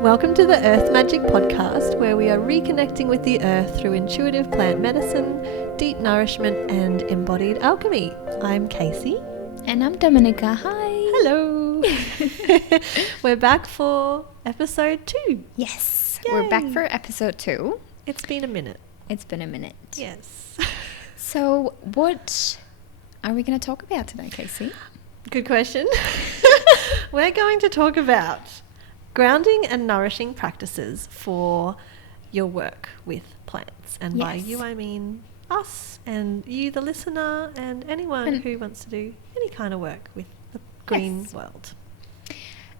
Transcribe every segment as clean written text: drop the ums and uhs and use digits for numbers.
Welcome to the Earth Magic Podcast, where we are reconnecting with the earth through intuitive plant medicine, deep nourishment, and embodied alchemy. I'm Casey. And I'm Dominica. Hi. Hello. We're back for episode 2. Yes. Yay. We're back for episode 2. It's been a minute. It's been a minute. Yes. So what are we going to talk about today, Casey? Good question. We're going to talk about grounding and nourishing practices for your work with plants. And by you, I mean us and you, the listener, and anyone who wants to do any kind of work with the green world.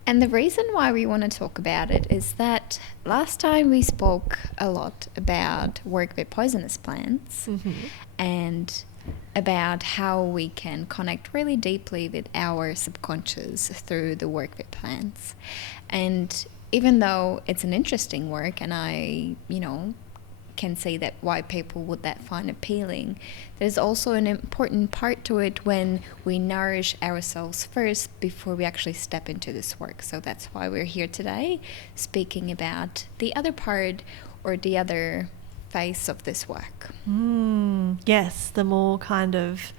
And the reason why we want to talk about it is that last time we spoke a lot about work with poisonous plants and about how we can connect really deeply with our subconscious through the work with plants. And even though it's an interesting work and I, can see that why people would that find appealing, there's also an important part to it when we nourish ourselves first before we actually step into this work. So that's why we're here today speaking about the other part or the other face of this work. Yes, the more kind of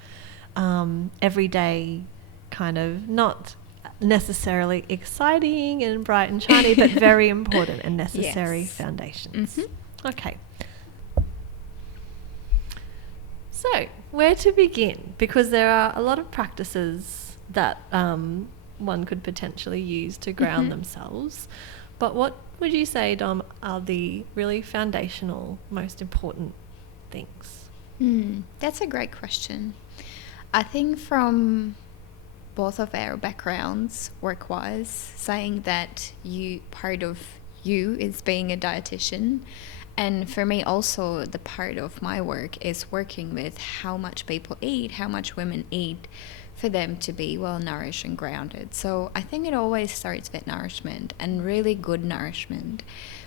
everyday, kind of not necessarily exciting and bright and shiny, but very important and necessary foundations. Okay. So, where to begin? Because there are a lot of practices that one could potentially use to ground themselves. But what would you say, Dom, are the really foundational, most important things? That's a great question. I think from both of our backgrounds, work-wise, saying that part of you is being a dietitian, and for me also the part of my work is working with how much people eat, how much women eat, for them to be well nourished and grounded. So I think it always starts with nourishment and really good nourishment,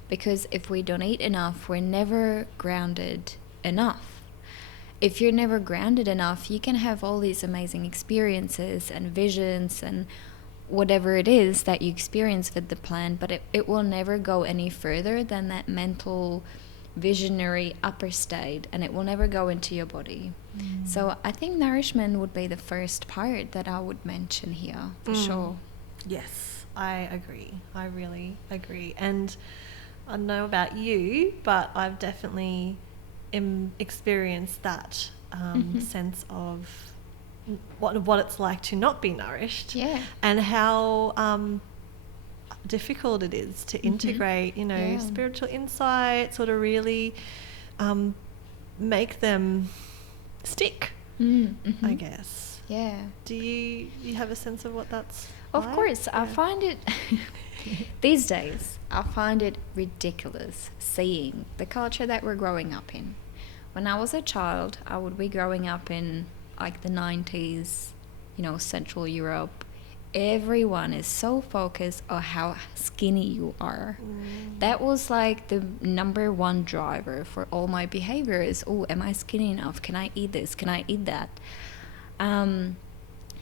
because if we don't eat enough, we're never grounded enough. If you're never grounded enough, you can have all these amazing experiences and visions and whatever it is that you experience with the plant, but it will never go any further than that mental visionary upper state, and it will never go into your body. So I think nourishment would be the first part that I would mention here for sure. Yes, I agree. I really agree. And I don't know about you, but I've definitely experienced that sense of what it's like to not be nourished, and how difficult it is to integrate, spiritual insights, or to really make them stick, I guess. Yeah. Do you have a sense of what that's Of like? course. I find it these days, I find it ridiculous seeing the culture that we're growing up in. When I was a child, I would be growing up in like the 90s, Central Europe. Everyone is so focused on how skinny you are. That was like the number one driver for all my behavior is, am I skinny enough? Can I eat this? Can I eat that? And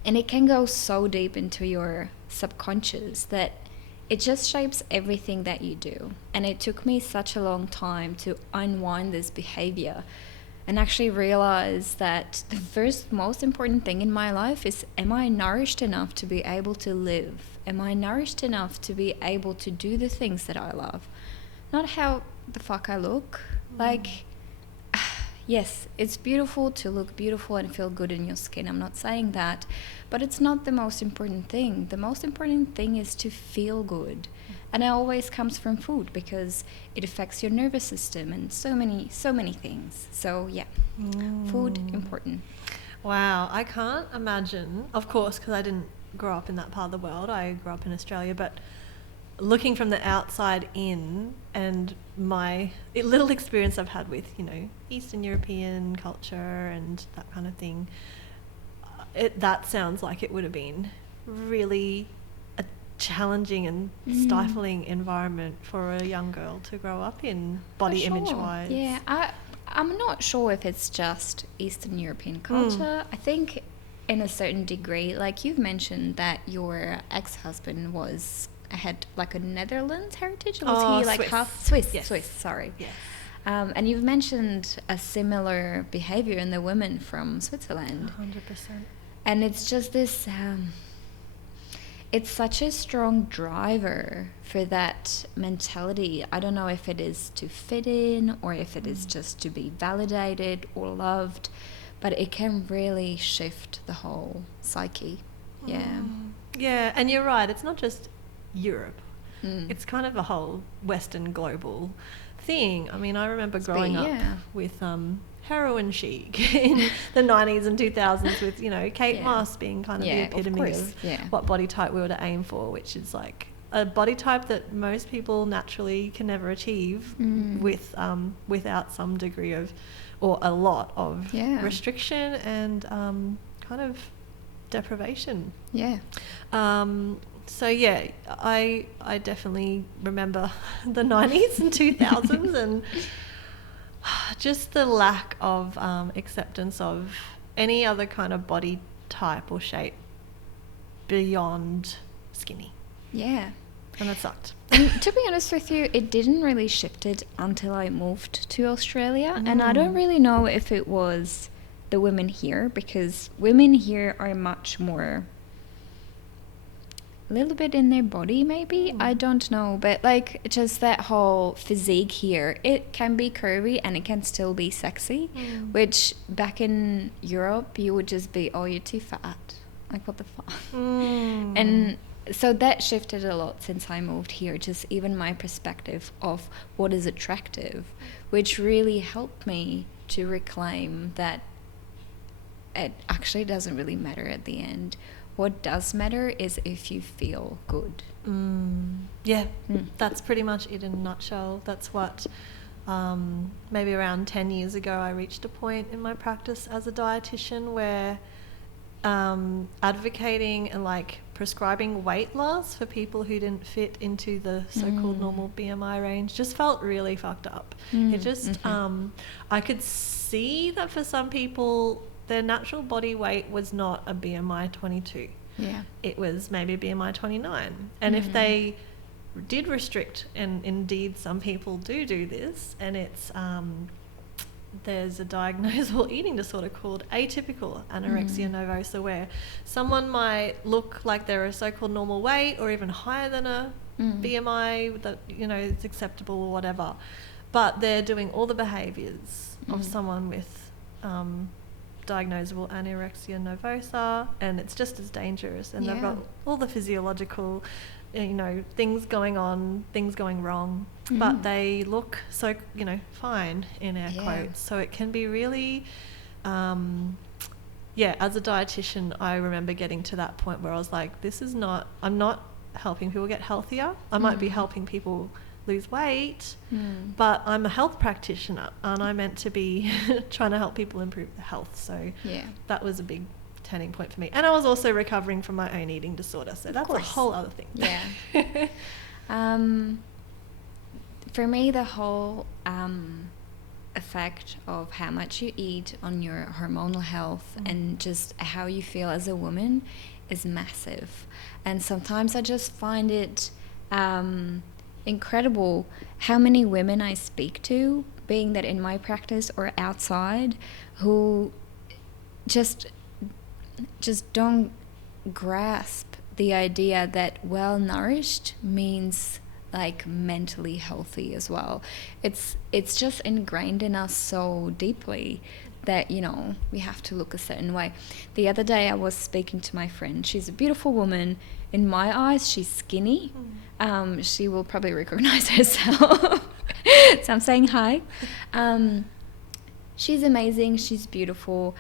it can go so deep into your subconscious that it just shapes everything that you do. And it took me such a long time to unwind this behavior and actually realize that the first most important thing in my life is, am I nourished enough to be able to live? Am I nourished enough to be able to do the things that I love? Not how the fuck I look. Like, yes, it's beautiful to look beautiful and feel good in your skin. I'm not saying that, but it's not the most important thing. The most important thing is to feel good. And it always comes from food because it affects your nervous system and so many things. So yeah, food important. Wow, I can't imagine, of course, because I didn't grow up in that part of the world. I grew up in Australia, but looking from the outside in, and my little experience I've had with, Eastern European culture and that kind of thing, that sounds like it would have been really a challenging and stifling environment for a young girl to grow up in, body image wise. Yeah, I'm not sure if it's just Eastern European culture. I think in a certain degree, like you've mentioned that your ex-husband was had like a Netherlands heritage, or was he like Swiss. half Swiss? Yes. Swiss, sorry. Yes. And you've mentioned a similar behavior in the women from Switzerland. 100%. And it's just this, it's such a strong driver for that mentality. I don't know if it is to fit in or if it is just to be validated or loved, but it can really shift the whole psyche. Yeah. Yeah, and you're right. It's not just Europe. Mm. It's kind of a whole Western global thing. I mean, I remember growing up with heroin chic in the 90s and 2000s with, you know, Kate Moss being kind of the epitome of what body type we were to aim for, which is like a body type that most people naturally can never achieve without some degree of, or a lot of restriction and kind of deprivation. Yeah. So yeah, I definitely remember the 90s and 2000s and just the lack of acceptance of any other kind of body type or shape beyond skinny. Yeah. And that sucked. And to be honest with you, it didn't really shift it until I moved to Australia. And I don't really know if it was the women here, because women here are much more, a little bit in their body maybe, I don't know, but like just that whole physique here, it can be curvy and it can still be sexy, which back in Europe you would just be, oh, you're too fat, like what the fuck. And so that shifted a lot since I moved here, just even my perspective of what is attractive, which really helped me to reclaim that it actually doesn't really matter at the end. What does matter is if you feel good. That's pretty much it in a nutshell. That's what maybe around 10 years ago I reached a point in my practice as a dietitian where advocating and like prescribing weight loss for people who didn't fit into the so-called normal BMI range just felt really fucked up. It just I could see that for some people their natural body weight was not a BMI 22. Yeah. It was maybe a BMI 29. And if they did restrict, and indeed some people do this, and it's there's a diagnosable eating disorder called atypical anorexia nervosa, where someone might look like they're a so-called normal weight or even higher than a BMI that, you know, is acceptable or whatever, but they're doing all the behaviours of someone with diagnosable anorexia nervosa, and it's just as dangerous, and they've got all the physiological, you know, things going on, things going wrong, but they look so, you know, fine in air quotes. So it can be really as a dietitian I remember getting to that point where I was like, this is not, I'm not helping people get healthier. I might be helping people lose weight, but I'm a health practitioner and I'm meant to be trying to help people improve their health. So that was a big turning point for me. And I was also recovering from my own eating disorder, so that's a whole other thing. For me, the whole effect of how much you eat on your hormonal health and just how you feel as a woman is massive. And sometimes I just find it incredible how many women I speak to, being that in my practice or outside, who just don't grasp the idea that well nourished means like mentally healthy as well. It's just ingrained in us so deeply that, you know, we have to look a certain way. The other day I was speaking to my friend. She's a beautiful woman. In my eyes, she's skinny. She will probably recognize herself. So I'm saying hi. She's amazing. She's beautiful.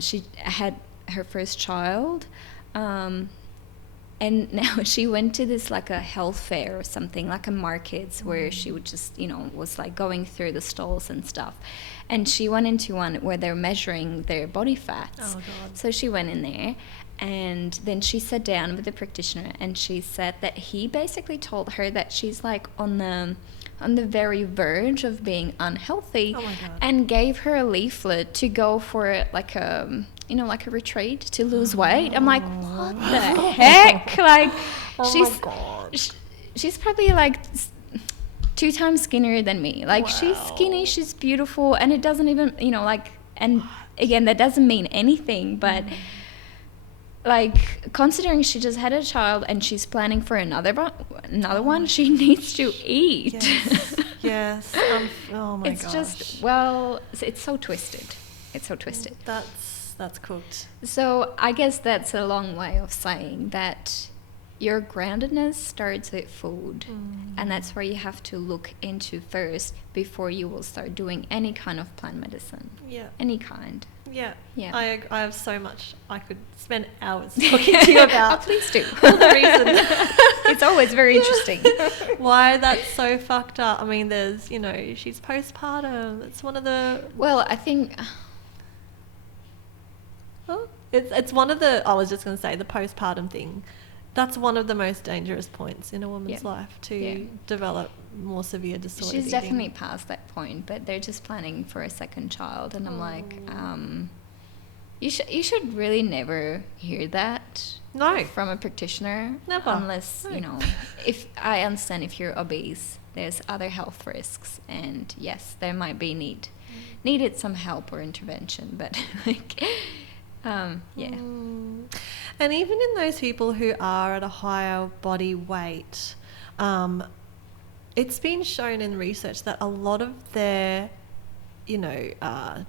She had her first child. And now she went to this like a health fair or something, like a markets where she would just, you know, was like going through the stalls and stuff. And she went into one where they're measuring their body fats. Oh, God. So she went in there, and then she sat down with the practitioner, and she said that he basically told her that she's like on the very verge of being unhealthy. Oh my God. And gave her a leaflet to go for like a, you know, like a retreat to lose weight. I'm like, what the heck? Like, Oh my God. She's probably like 2 times skinnier than me. Like, she's Wow. skinny, she's beautiful, and it doesn't even, you know, like, and again, that doesn't mean anything, but like, considering she just had a child and she's planning for another one, she needs to eat. Yes. Yes. Oh my It's gosh. just, well, it's so twisted. It's so twisted. That's cooked. So I guess that's a long way of saying that your groundedness starts with food, and that's where you have to look into first before you will start doing any kind of plant medicine. Yeah. Any kind. Yeah. Yeah. I have so much. I could spend hours talking to you about. Oh, please do. All the reasons. It's always very interesting. Why that's so fucked up. I mean, there's, you know, she's postpartum. It's one of the... Well, I think... Oh, it's one of the... I was just going to say, the postpartum thing. That's one of the most dangerous points in a woman's life to develop more severe disorder. She's definitely past that point, but they're just planning for a second child, and I'm like, you should really never hear that. No. From a practitioner. Never. Unless, you know, if I understand if you're obese, there's other health risks, and yes, there might be needed some help or intervention, but like, yeah. And even in those people who are at a higher body weight, it's been shown in research that a lot of their, you know,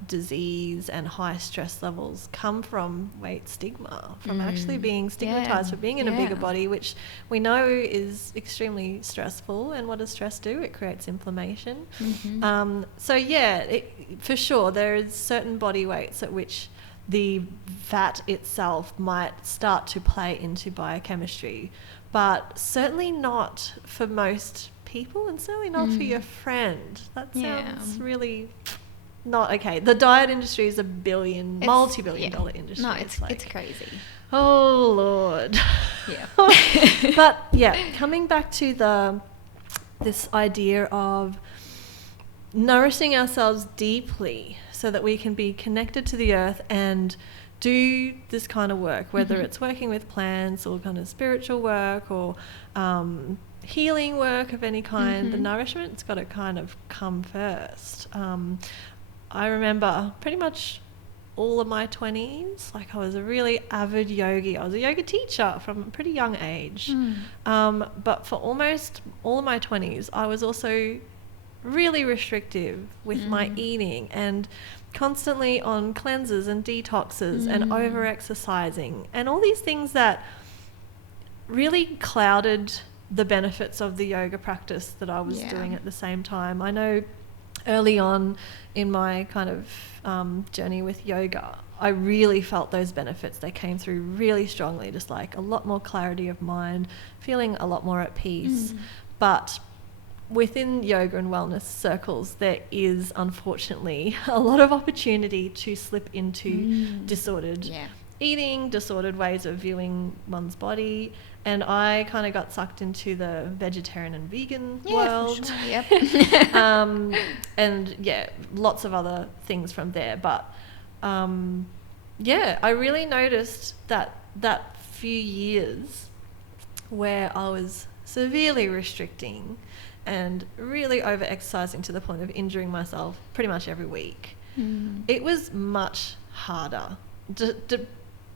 disease and high stress levels come from weight stigma, from actually being stigmatized for being in a bigger body, which we know is extremely stressful. And what does stress do? It creates inflammation. So yeah, for sure, there is certain body weights at which the fat itself might start to play into biochemistry, but certainly not for most people, and certainly not for your friend. That sounds really not okay. The diet industry is a multi-billion dollar industry. No, it's crazy. Oh Lord. Yeah. But yeah, coming back to this idea of nourishing ourselves deeply so that we can be connected to the earth and do this kind of work, whether it's working with plants or kind of spiritual work or healing work of any kind. The nourishment's got to kind of come first. I remember pretty much all of my 20s, like I was a really avid yogi. I was a yoga teacher from a pretty young age. But for almost all of my 20s, I was also really restrictive with my eating and constantly on cleanses and detoxes and over exercising and all these things that really clouded the benefits of the yoga practice that I was doing at the same time. I know early on in my kind of journey with yoga, I really felt those benefits. They came through really strongly, just like a lot more clarity of mind, feeling a lot more at peace. But within yoga and wellness circles, there is unfortunately a lot of opportunity to slip into disordered eating, disordered ways of viewing one's body. And I kind of got sucked into the vegetarian and vegan world. For sure. And yeah, lots of other things from there. But yeah, I really noticed that few years where I was severely restricting and really over exercising to the point of injuring myself pretty much every week. It was much harder.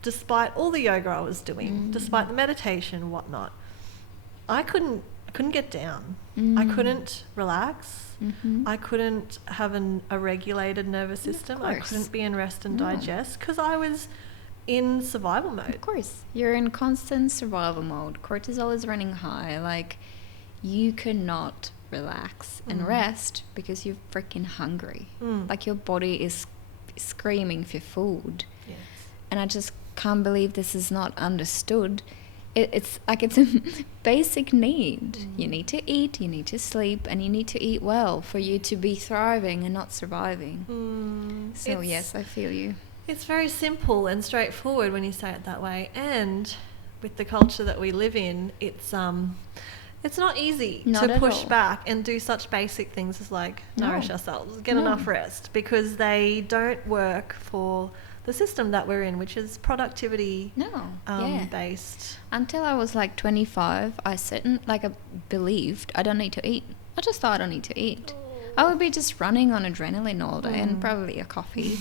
Despite all the yoga I was doing, despite the meditation, whatnot, I couldn't get down. I couldn't relax. I couldn't have a regulated nervous system. I couldn't be in rest and digest because I was in survival mode. Of course. You're in constant survival mode. Cortisol is running high. Like, you could not relax and rest because you're freaking hungry. Like, your body is screaming for food. Yes. And I just can't believe this is not understood. It's like it's a basic need. You need to eat, you need to sleep, and you need to eat well for you to be thriving and not surviving. So yes, I feel you. It's very simple and straightforward when you say it that way. And with the culture that we live in, it's not easy to push back and do such basic things as like nourish ourselves, get enough rest, because they don't work for the system that we're in, which is productivity No. based. Until I was like 25, I believed I don't need to eat. I just thought I don't need to eat. I would be just running on adrenaline all day and probably a coffee.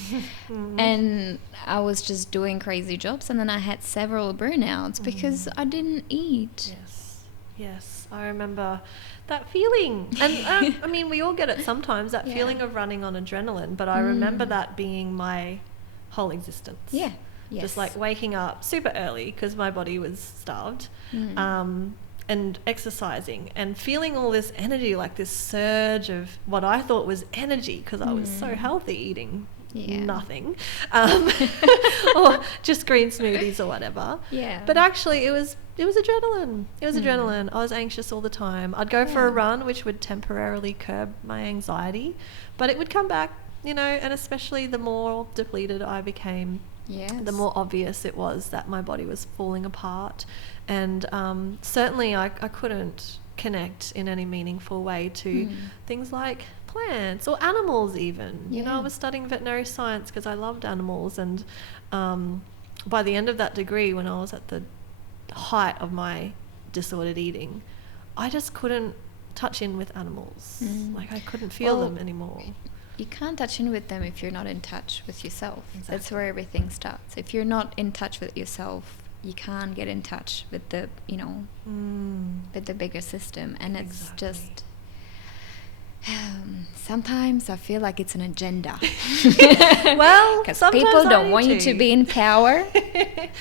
And I was just doing crazy jobs, and then I had several burnouts because I didn't eat. Yes, I remember that feeling. And I mean, we all get it sometimes, that feeling of running on adrenaline, but I remember that being my whole existence. Yeah. Yes. Just like waking up super early because my body was starved, and exercising and feeling all this energy, like this surge of what I thought was energy because I was so healthy, eating nothing, or just green smoothies or whatever. Yeah. But actually it was adrenaline. It was adrenaline. I was anxious all the time. I'd go for a run, which would temporarily curb my anxiety, but it would come back, you know, and especially the more depleted I became, the more obvious it was that my body was falling apart. And certainly I couldn't connect in any meaningful way to things like plants or animals even. You know, I was studying veterinary science because I loved animals. And by the end of that degree, when I was at the height of my disordered eating, I just couldn't touch in with animals. Like I couldn't feel them anymore. You can't touch in with them if you're not in touch with yourself. Exactly. That's where everything starts. If you're not in touch with yourself, you can't get in touch with the, you know, with the bigger system. And it's just, sometimes I feel like it's an agenda. Well, because people don't want you to be in power,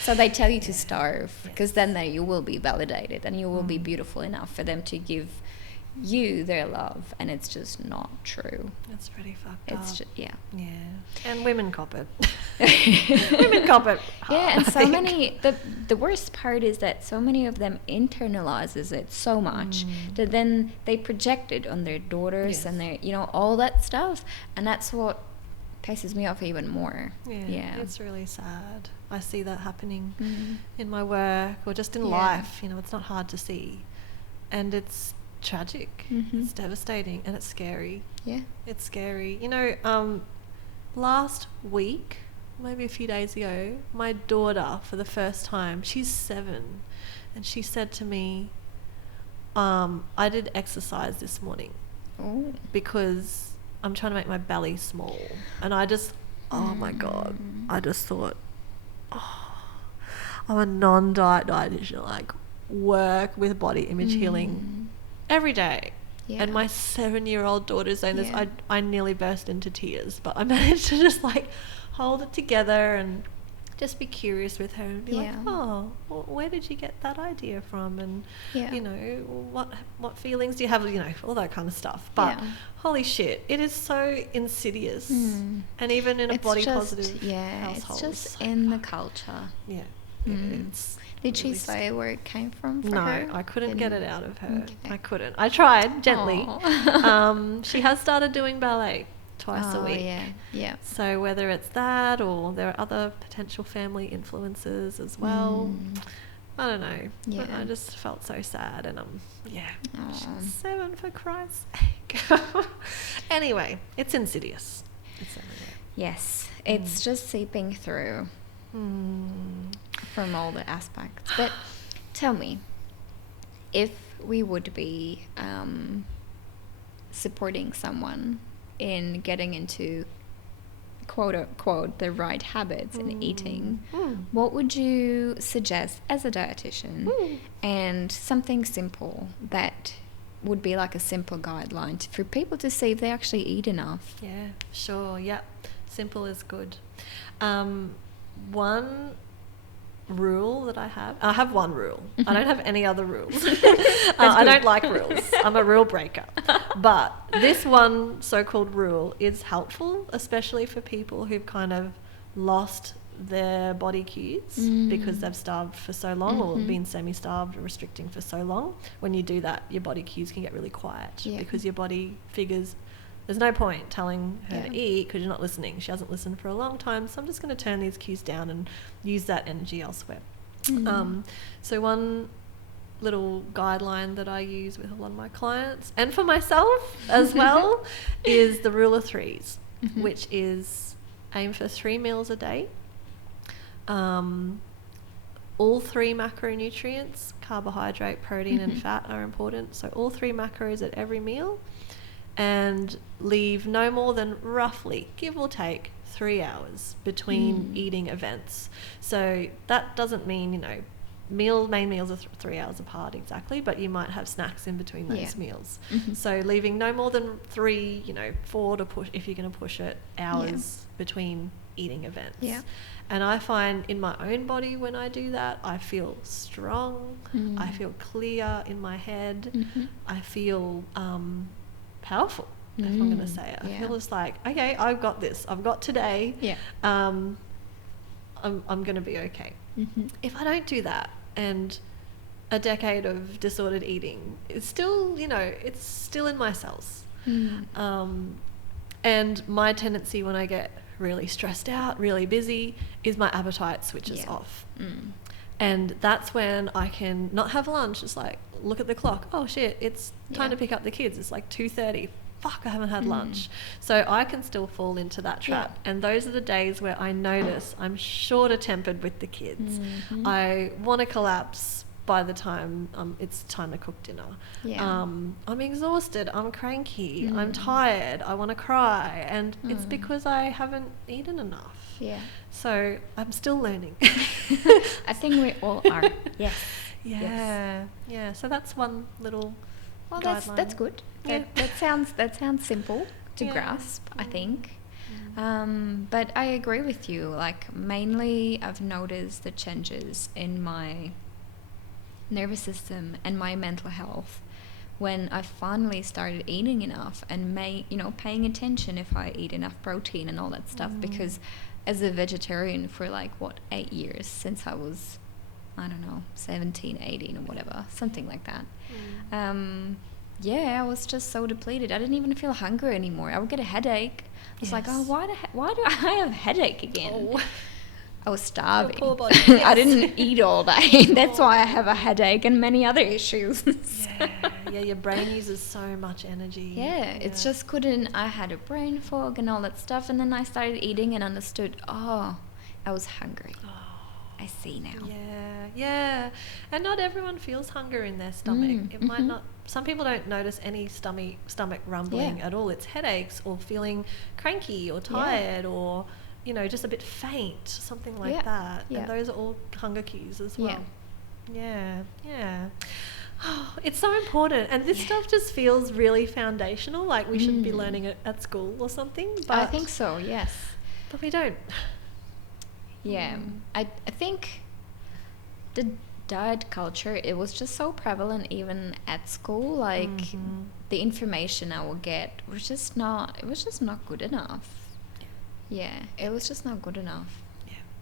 so they tell you to starve, because then you will be validated and you will be beautiful enough for them to give you their love, and it's just not true. It's pretty fucked It's up. just, yeah. And women cop it. Women cop it hard, Yeah, and I so think. many, the worst part is that so many of them internalizes it so much that then they project it on their daughters and their, you know, all that stuff, and that's what pisses me off even more. It's really sad. I see that happening in my work or just in life. You know, it's not hard to see, and it's tragic. It's devastating, and it's scary. It's scary. You know, last week, maybe a few days ago, my daughter, for the first time, she's 7, and she said to me, I did exercise this morning because I'm trying to make my belly small. And I just, oh my God, I just thought, I'm a non-diet dietitian, like work with body image healing every day. And my 7-year-old daughter's saying this. I nearly burst into tears, but I managed to just like hold it together and just be curious with her and be like, oh, well, where did you get that idea from? And you know, what feelings do you have? You know, all that kind of stuff. But holy shit, it is so insidious, and even in a body positive household, it's just in the culture. It's Did she say where it came from for no, her? I couldn't get it out of her. I couldn't. I tried gently. She has started doing ballet twice a week. So whether it's that or there are other potential family influences as well, I don't know. But I just felt so sad, and she's 7 for Christ's sake. Anyway, it's insidious. It's everywhere. Yes, it's just seeping through from all the aspects. But tell me, if we would be supporting someone in getting into quote unquote the right habits in eating, what would you suggest as a dietitian, and something simple that would be like a simple guideline for people to see if they actually eat enough? Yeah, sure. Yeah, simple is good. One rule that I have one rule. I don't have any other rules. I don't like rules. I'm a rule breaker. But this one so-called rule is helpful, especially for people who've kind of lost their body cues because they've starved for so long or been semi-starved or restricting for so long. When you do that, your body cues can get really quiet because your body figures there's no point telling her to eat because you're not listening. She hasn't listened for a long time, so I'm just going to turn these cues down and use that energy elsewhere. So one little guideline that I use with a lot of my clients and for myself as well is the rule of 3s, which is aim for 3 meals a day All 3 macronutrients, carbohydrate, protein and fat, are important. So all 3 macros at every meal, and leave no more than roughly, give or take, 3 hours between eating events. So that doesn't mean, you know, main meals are 3 hours apart exactly, but you might have snacks in between those meals. So leaving no more than 3, you know, 4 to push, if you're going to push it, hours between eating events. And I find in my own body, when I do that, I feel strong, I feel clear in my head, I feel powerful, if I'm going to say it. I feel just like, okay, I've got this, I've got today, I'm going to be okay. If I don't do that, and a decade of disordered eating, it's still, you know, it's still in my cells. And my tendency when I get really stressed out, really busy, is my appetite switches off. And that's when I can not have lunch. It's like, look at the clock. Oh shit, it's time to pick up the kids. It's like 2:30. Fuck, I haven't had lunch. So I can still fall into that trap. And those are the days where I notice I'm shorter tempered with the kids. I want to collapse by the time it's time to cook dinner. I'm exhausted, I'm cranky, I'm tired, I want to cry, and it's because I haven't eaten enough. So I'm still learning. I think we all are. So that's one little guideline. That's good. That sounds simple to grasp, I think. But I agree with you. Like, mainly I've noticed the changes in my nervous system and my mental health when I finally started eating enough and paying attention if I eat enough protein and all that stuff. Because as a vegetarian for 8 years, since I was, I don't know, 17, 18 or whatever, something like that. I was just so depleted. I didn't even feel hungry anymore. I would get a headache. I was like, oh, why do I have a headache again? I was starving. Your poor body. I didn't eat all day. That's why I have a headache and many other issues. Your brain uses so much energy. It's just couldn't. I had a brain fog and all that stuff, and then I started eating and understood, I was hungry. I see now. And not everyone feels hunger in their stomach. It might not. Some people don't notice any stomach rumbling at all. It's headaches or feeling cranky or tired or, you know, just a bit faint, something like that. And those are all hunger cues as well. Oh, it's so important, and this stuff just feels really foundational, like we should be learning it at school or something. But I think so, yes. But we don't. I think the diet culture, it was just so prevalent even at school. Like the information I would get was just not good enough. It was just not good enough.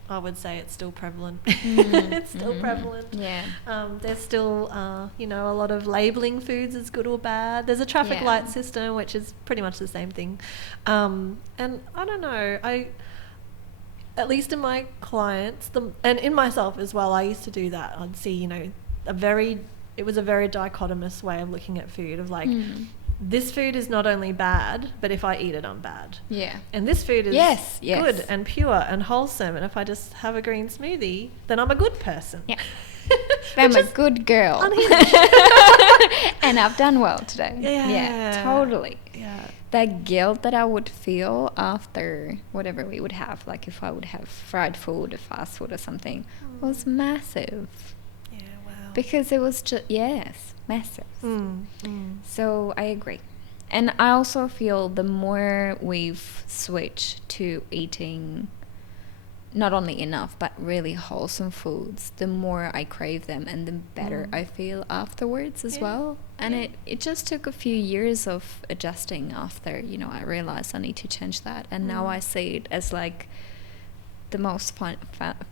I would say it's still prevalent. It's still prevalent. There's still, a lot of labeling foods as good or bad. There's a traffic light system, which is pretty much the same thing. And I don't know, at least in my clients, and in myself as well, I used to do that. I'd see, it was a very dichotomous way of looking at food, of like, this food is not only bad, but if I eat it, I'm bad. And this food is good and pure and wholesome, and if I just have a green smoothie, then I'm a good person. I'm a good girl. And I've done well today. Totally. That guilt that I would feel after whatever we would have, like if I would have fried food or fast food or something, was massive. Because it was just, massive. So I agree. And I also feel the more we've switched to eating not only enough but really wholesome foods, the more I crave them and the better I feel afterwards as well. And it just took a few years of adjusting after, I realized I need to change that. And now I see it as like the most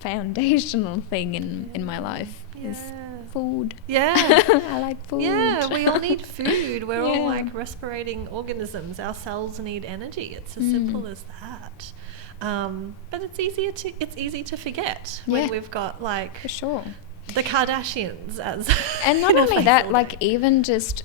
foundational thing in my life is food. I like food. We all need food. We're all like respirating organisms. Our cells need energy. It's as simple as that. But it's easy to forget when we've got like, for sure, the Kardashians as and not only that, like even just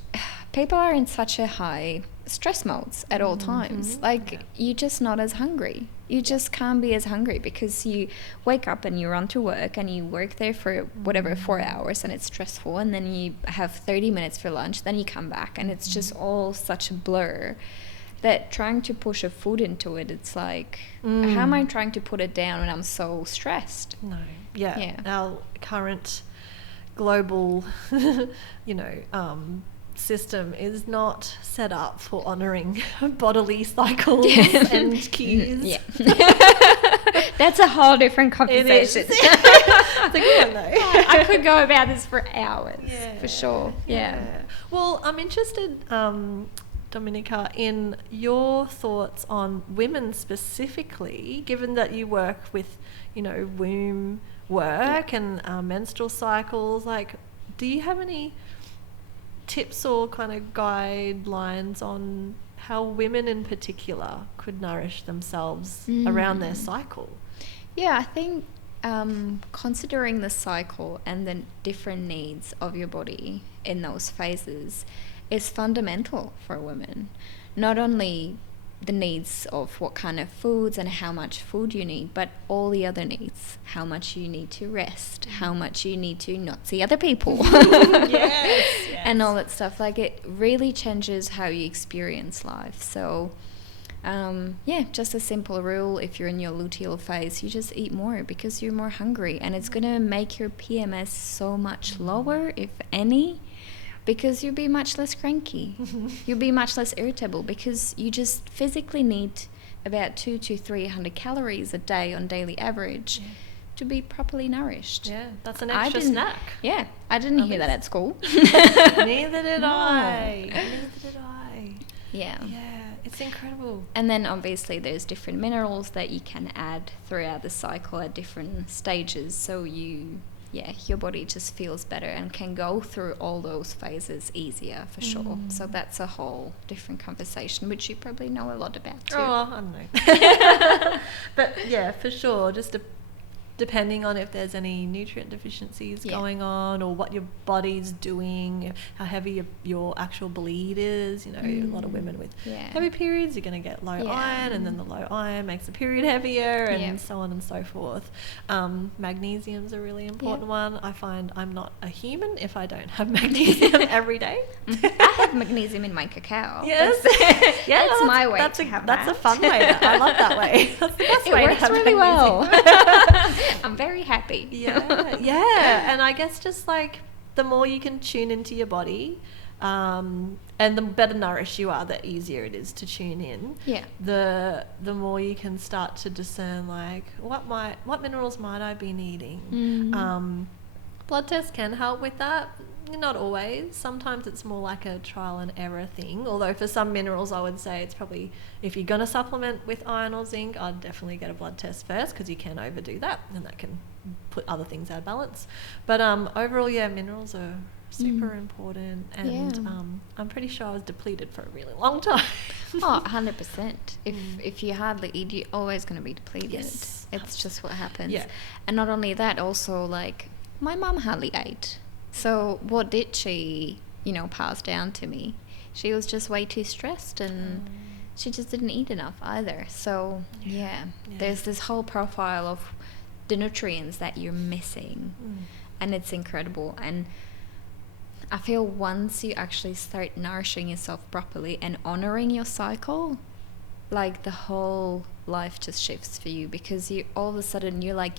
people are in such a high stress modes at all times. Like you're just not as hungry. You just can't be as hungry because you wake up and you run to work and you work there for whatever 4 hours and it's stressful, and then you have 30 minutes for lunch, then you come back and it's just all such a blur that trying to push a food into it, it's like, how am I trying to put it down when I'm so stressed? No. Yeah. Our current global, system is not set up for honouring bodily cycles and cues. Yeah. That's a whole different conversation. It's a good one though. I could go about this for hours, for sure. Yeah. Well, I'm interested, Dominica, in your thoughts on women specifically, given that you work with, womb work and menstrual cycles. Like, do you have any tips or kind of guidelines on how women in particular could nourish themselves around their cycle? Yeah, I think considering the cycle and the different needs of your body in those phases is fundamental for women. Not only the needs of what kind of foods and how much food you need, but all the other needs. How much you need to rest, how much you need to not see other people. Yes. And all that stuff. Like, it really changes how you experience life. So just a simple rule: if you're in your luteal phase, you just eat more because you're more hungry, and it's gonna make your PMS so much lower, if any, because you'll be much less cranky. You'll be much less irritable because you just physically need about 200 to 300 calories a day on daily average to be properly nourished. Yeah, that's an extra snack. Yeah, I didn't hear that at school. Neither did I. Yeah. Yeah, it's incredible. And then obviously there's different minerals that you can add throughout the cycle at different stages, so your body just feels better and can go through all those phases easier, for sure. So that's a whole different conversation, which you probably know a lot about too. Oh, I don't know. But yeah, for sure, just depending on if there's any nutrient deficiencies going on, or what your body's doing, how heavy your actual bleed is. A lot of women with heavy periods, you're going to get low iron, and then the low iron makes the period heavier, and so on and so forth. Magnesium's a really important one. I find I'm not a human if I don't have magnesium every day. I have magnesium in my cacao. Yes. That's my way to have that's that. A fun way. I love that way. That's the best way to have really magnesium. well. I'm very happy. Yeah. And I guess just like the more you can tune into your body, and the better nourished you are, the easier it is to tune in. Yeah. The more you can start to discern, like, what minerals might I be needing. Blood tests can help with that. Not always. Sometimes it's more like a trial and error thing. Although for some minerals, I would say it's probably, if you're going to supplement with iron or zinc, I'd definitely get a blood test first, because you can overdo that and that can put other things out of balance. But overall, minerals are super important, and I'm pretty sure I was depleted for a really long time. 100%. If you hardly eat, you're always going to be depleted. Yes. It's just what happens. Yeah. And not only that, also, like, my mum hardly ate. So what did she, pass down to me? She was just way too stressed, and she just didn't eat enough either. So there's this whole profile of the nutrients that you're missing, and it's incredible. And I feel once you actually start nourishing yourself properly and honoring your cycle, like, the whole life just shifts for you, because you all of a sudden you're like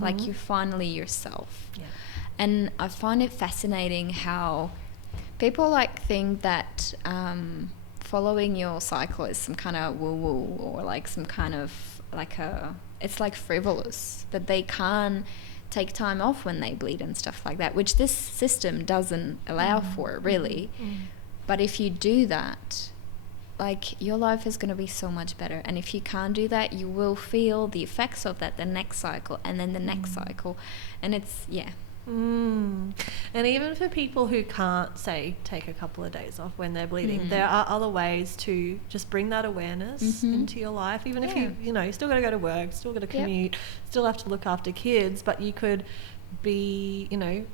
like you're finally yourself. And I find it fascinating how people think that following your cycle is some kind of woo-woo, or like some kind of it's like frivolous, that they can't take time off when they bleed and stuff like that, which this system doesn't allow for, really. But if you do that, like, your life is going to be so much better. And if you can't do that, you will feel the effects of that the next cycle, and then the next cycle, and it's And even for people who can't, say, take a couple of days off when they're bleeding, there are other ways to just bring that awareness into your life. Even if you still got to go to work, still got to commute, still have to look after kids, but you could be,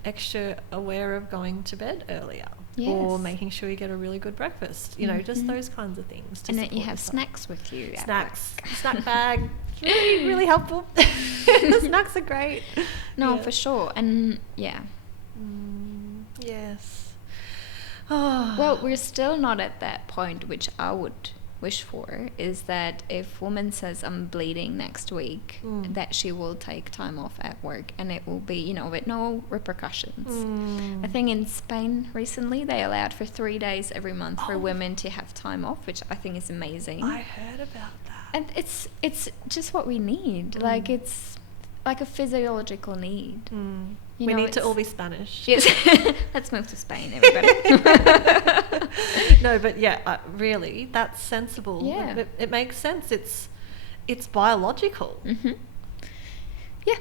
extra aware of going to bed earlier. Yes. Or making sure you get a really good breakfast, just those kinds of things. And that you have snacks with you. Snacks, snack bag, really, really helpful. The snacks are great. No, for sure. And yeah. Yes. Oh. Well, we're still not at that point, which I would wish for, is that if woman says I'm bleeding next week, that she will take time off at work, and it will be, with no repercussions. I think in Spain recently they allowed for 3 days every month for women to have time off, which I think is amazing. I heard about that. And it's just what we need. Like, it's like a physiological need. We need to all be Spanish. Yes. Let's move to Spain, everybody. No, but really, that's sensible. Yeah. It makes sense. It's biological. Yeah.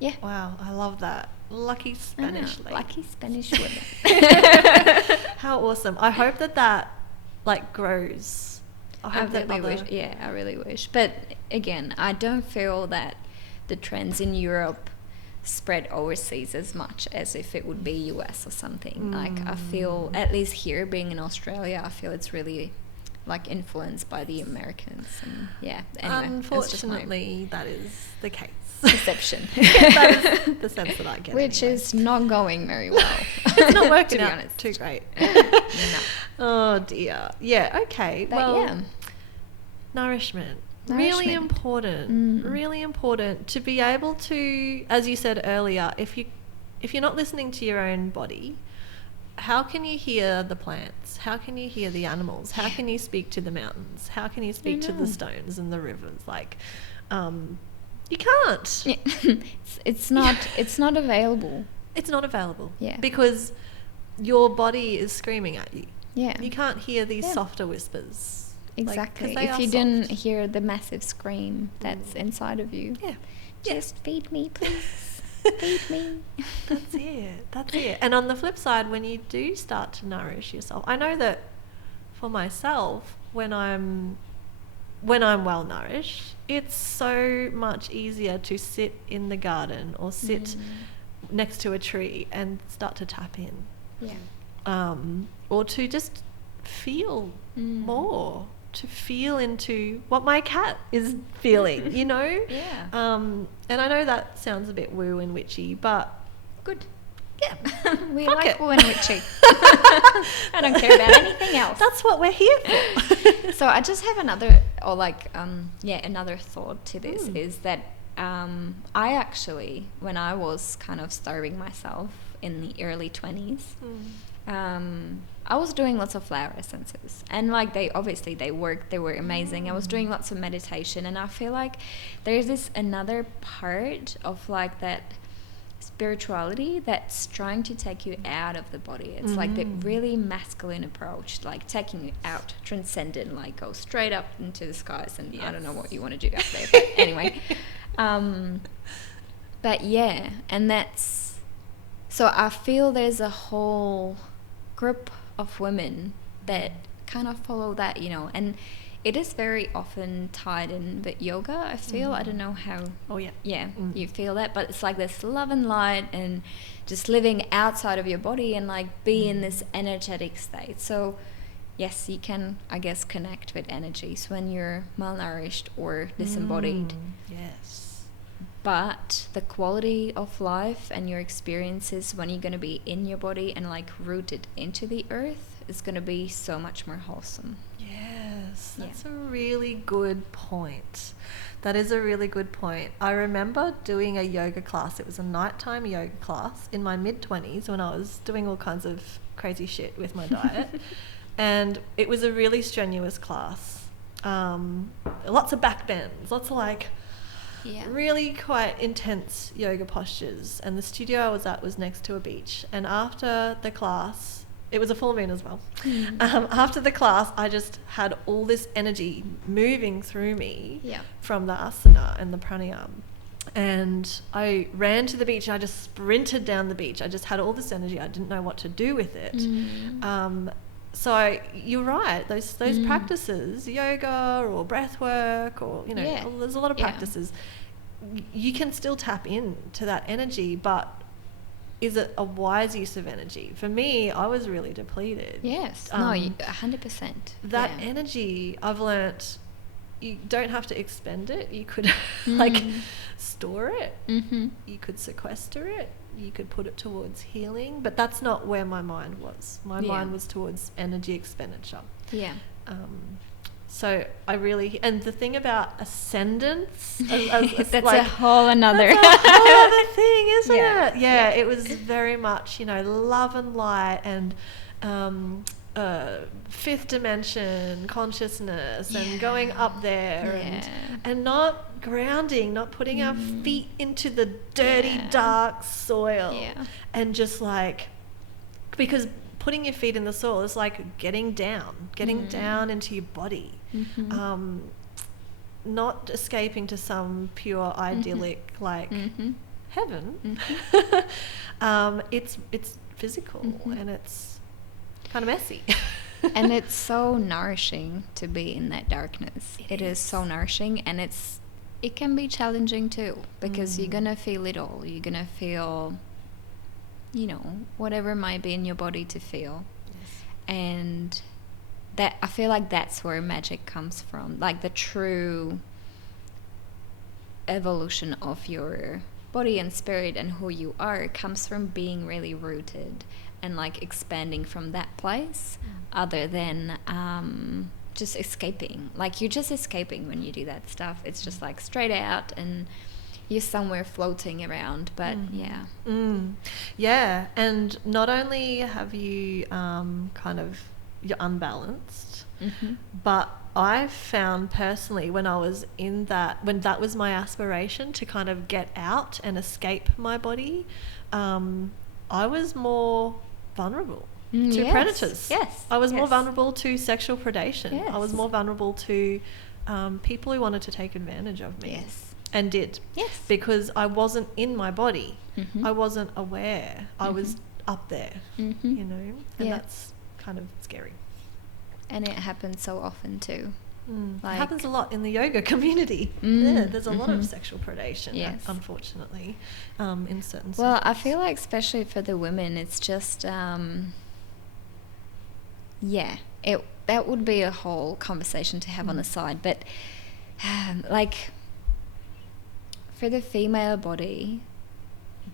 Yeah. Wow, I love that. Lucky Spanish lady. Lucky Spanish women. How awesome. I hope that grows. I really wish. But again, I don't feel that the trends in Europe spread overseas as much as if it would be US or something. Like, I feel, at least here, being in Australia, I feel it's really influenced by the Americans. And anyway, unfortunately, that is the case. Perception. That is the sense that I get. Which is not going very well. It's not working to be out honest. too great. No. Oh dear. Yeah. Okay. But Nourishment. Really important to be able to, as you said earlier, if you're not listening to your own body, how can you hear the plants? How can you hear the animals? How can you speak to the mountains? How can you speak to the stones and the rivers? You can't. Yeah. It's not available. It's not available. Yeah. Because your body is screaming at you. Yeah. You can't hear these softer whispers. Exactly. If you didn't hear the massive scream that's inside of you. Yeah. Just feed me, please. Feed me. That's it. And on the flip side, when you do start to nourish yourself, I know that for myself, when I'm well nourished, it's so much easier to sit in the garden or sit next to a tree and start to tap in. Yeah. Or to just feel more. To feel into what my cat is feeling, Yeah. And I know that sounds a bit woo and witchy, but good. Yeah. We Fuck like it. woo and witchy. I don't care about anything else. That's what we're here for. So I just have another thought to this is that I actually, when I was kind of starving myself in the early 20s, I was doing lots of flower essences, and they worked, they were amazing. I was doing lots of meditation, and I feel like there's this another part of that spirituality that's trying to take you out of the body. It's like the really masculine approach, taking you out, transcendent, go straight up into the skies, and I don't know what you want to do up there, but anyway. But yeah, and that's, so I feel there's a whole group of women that kind of follow that, and it is very often tied in with yoga, I feel. I don't know how. Oh yeah. Yeah, you feel that, but it's this love and light and just living outside of your body and be in this energetic state. So yes, you can, I guess, connect with energies when you're malnourished or disembodied. Yes. But the quality of life and your experiences when you're going to be in your body and rooted into the earth is going to be so much more wholesome. Yes, that's a really good point. That is a really good point. I remember doing a yoga class. It was a nighttime yoga class in my mid-20s when I was doing all kinds of crazy shit with my diet. And it was a really strenuous class. Lots of back bends, lots of really quite intense yoga postures. And the studio I was at was next to a beach. And after the class, it was a full moon as well. After the class, I just had all this energy moving through me from the asana and the pranayama. And I ran to the beach and I just sprinted down the beach. I just had all this energy. I didn't know what to do with it. So you're right. Those practices, yoga or breath work, or there's a lot of practices. You can still tap in to that energy, but is it a wise use of energy? For me, I was really depleted. Yes. No, 100%. That energy, I've learnt, you don't have to expend it. You could like store it. You could sequester it. You could put it towards healing. But that's not where my mind was. My mind was towards energy expenditure. Yeah. So I really, and the thing about ascendance, that's like, a whole another thing, isn't it? Yeah, it was very much, love and light and fifth dimension consciousness and going up there and not grounding, not putting our feet into the dirty, dark soil and just like, because putting your feet in the soil is like getting down into your body. Not escaping to some pure idyllic heaven. It's physical and it's kind of messy. And it's so nourishing to be in that darkness. It is so nourishing, and it can be challenging too, because you're gonna feel it all. You're gonna feel, whatever might be in your body to feel. And that, I feel like that's where magic comes from, like the true evolution of your body and spirit and who you are comes from being really rooted and like expanding from that place, other than just escaping. Like, you're just escaping when you do that stuff. It's just like straight out and you're somewhere floating around. But yeah, and not only have you you're unbalanced, but I found personally when that was my aspiration to kind of get out and escape my body, I was more vulnerable to predators. Yes. I was more vulnerable to sexual predation. Yes. I was more vulnerable to people who wanted to take advantage of me. Yes. And did. Yes. Because I wasn't in my body. I wasn't aware. I was up there, and that's kind of scary. And it happens so often too. It happens a lot in the yoga community. There's a lot of sexual predation, unfortunately, in certain Well, I feel like especially for the women, it's just, that would be a whole conversation to have on the side. But like, for the female body,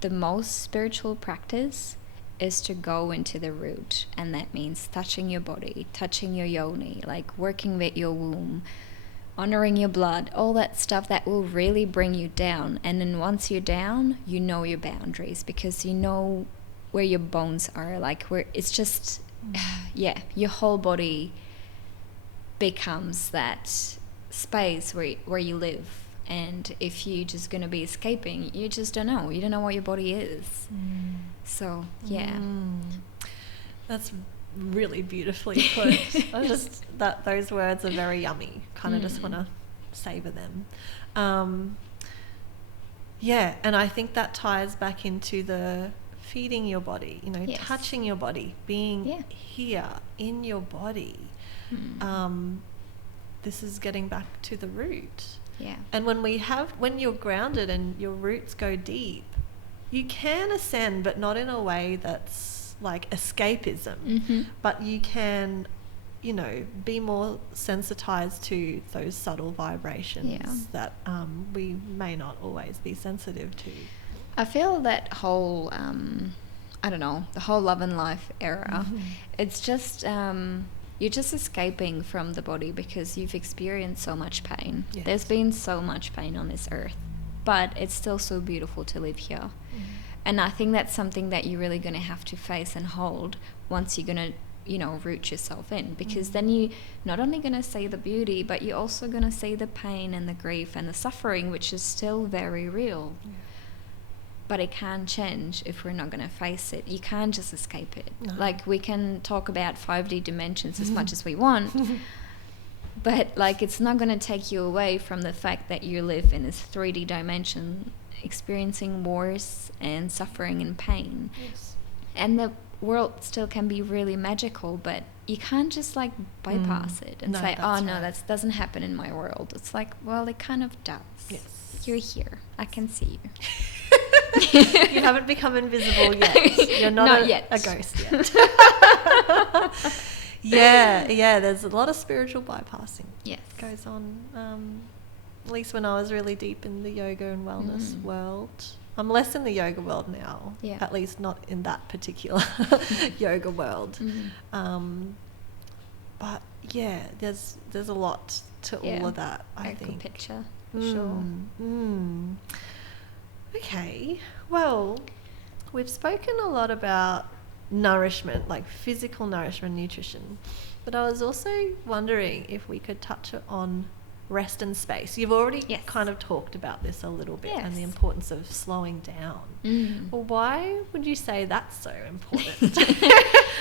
the most spiritual practice is to go into the root, and that means touching your body, touching your yoni, like working with your womb, honoring your blood, all that stuff that will really bring you down. And then once you're down, you know your boundaries, because you know where your bones are, like where it's just your whole body becomes that space where you live. And if you're just going to be escaping, you just don't know. You don't know what your body is. So, That's really beautifully put. Those words are very yummy. Kind of just want to savor them. And I think that ties back into the feeding your body, touching your body, being here in your body. This is getting back to the root. Yeah. And when you're grounded and your roots go deep, you can ascend, but not in a way that's like escapism. But you can, be more sensitized to those subtle vibrations that we may not always be sensitive to. I feel that whole, the whole love and life era, it's just... you're just escaping from the body because you've experienced so much pain. Yes. There's been so much pain on this earth, but it's still so beautiful to live here. And I think that's something that you're really going to have to face and hold once you're going to, root yourself in, because then you're not only going to see the beauty, but you're also going to see the pain and the grief and the suffering, which is still very real. Yeah. But it can change if we're not going to face it. You can't just escape it. No. Like, we can talk about 5D dimensions as much as we want, but like, it's not going to take you away from the fact that you live in this 3D dimension, experiencing wars and suffering and pain. Yes. And the world still can be really magical, but you can't just like bypass it and say, that doesn't happen in my world. It's like, well, it kind of does. Yes. You're here. I can see you. You haven't become invisible yet. You're not, Not yet. a ghost yet. Yeah, there's a lot of spiritual bypassing. Yes. Goes on. At least when I was really deep in the yoga and wellness world. I'm less in the yoga world now. Yeah. At least not in that particular yoga world. But yeah, there's a lot to all of that, I think. Picture, for sure. Okay, well, we've spoken a lot about nourishment, like physical nourishment, nutrition, but I was also wondering if we could touch on rest and space. You've already kind of talked about this a little bit and the importance of slowing down. Well, why would you say that's so important? If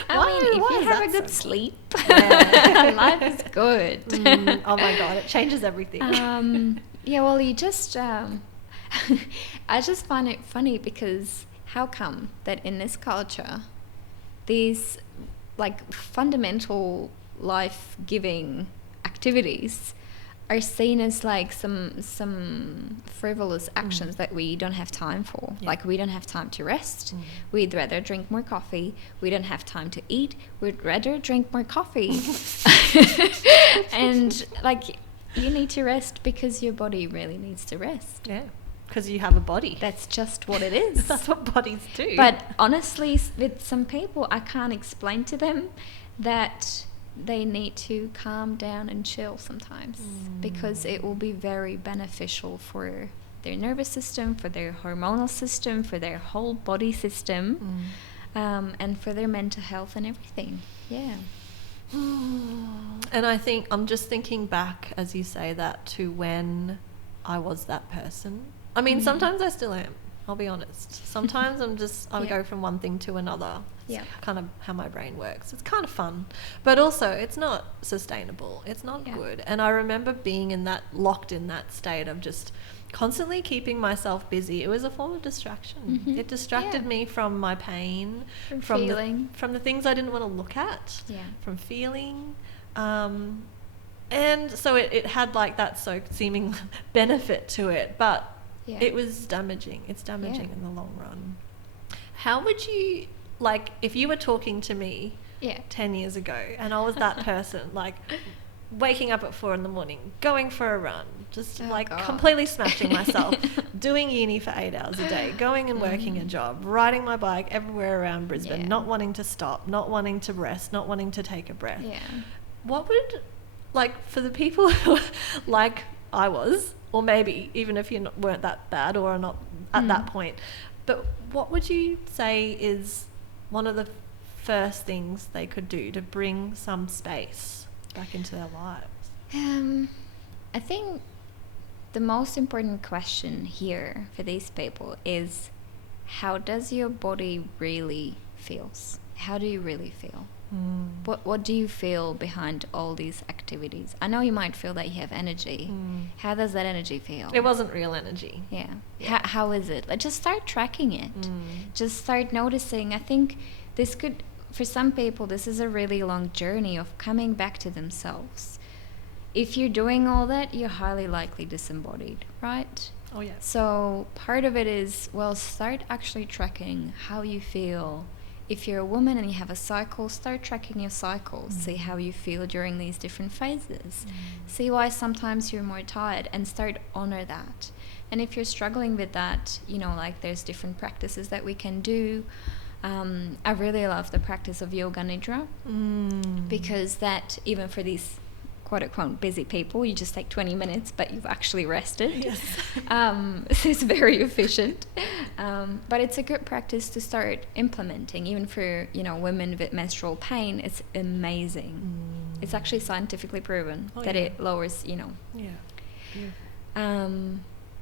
you have a good sleep, life is good. Oh my God, it changes everything. You just, I just find it funny because how come that in this culture, these like fundamental life-giving activities are seen as like some frivolous actions that we don't have time for. Like we don't have time to rest. We'd rather drink more coffee. We don't have time to eat. We'd rather drink more coffee. And like you need to rest because your body really needs to rest. Yeah, because you have a body. That's just what it is. That's what bodies do. But honestly, with some people, I can't explain to them that they need to calm down and chill sometimes because it will be very beneficial for their nervous system, for their hormonal system, for their whole body system, and for their mental health and everything. Yeah. And I think I'm just thinking back as you say that to when I was that person. I mean, sometimes I still am. I'll be honest. Sometimes I go from one thing to another. It's kind of how my brain works. It's kind of fun, but also it's not sustainable. It's not good. And I remember being locked in that state of just constantly keeping myself busy. It was a form of distraction. It distracted me from my pain, from the things I didn't want to look at, from feeling. And so it had like that seeming benefit to it, but it was damaging. It's damaging in the long run. How would you, like, if you were talking to me 10 years ago and I was that person, like waking up at 4 a.m, going for a run, just completely smashing myself, doing uni for 8 hours a day, going and working a job, riding my bike everywhere around Brisbane, not wanting to stop, not wanting to rest, not wanting to take a breath. What would, like, for the people who like I was, or maybe even if you weren't that bad or are not at that point, but what would you say is one of the first things they could do to bring some space back into their lives? I think the most important question here for these people is, how does your body really feels? How do you really feel? What do you feel behind all these activities? I know you might feel that you have energy. How does that energy feel? It wasn't real energy. How is it? Like, just start tracking it. Just start noticing. I think this could, for some people, this is a really long journey of coming back to themselves. If you're doing all that, you're highly likely disembodied, right? Oh, yeah. So part of it is, start actually tracking how you feel. If you're a woman and you have a cycle, start tracking your cycles. See how you feel during these different phases. See why sometimes you're more tired and start honor that. And if you're struggling with that, like there's different practices that we can do. I really love the practice of yoga nidra because that, even for these quote-unquote busy people, you just take 20 minutes but you've actually rested. So it's very efficient, but it's a good practice to start implementing even for women with menstrual pain. It's amazing. It's actually scientifically proven that it lowers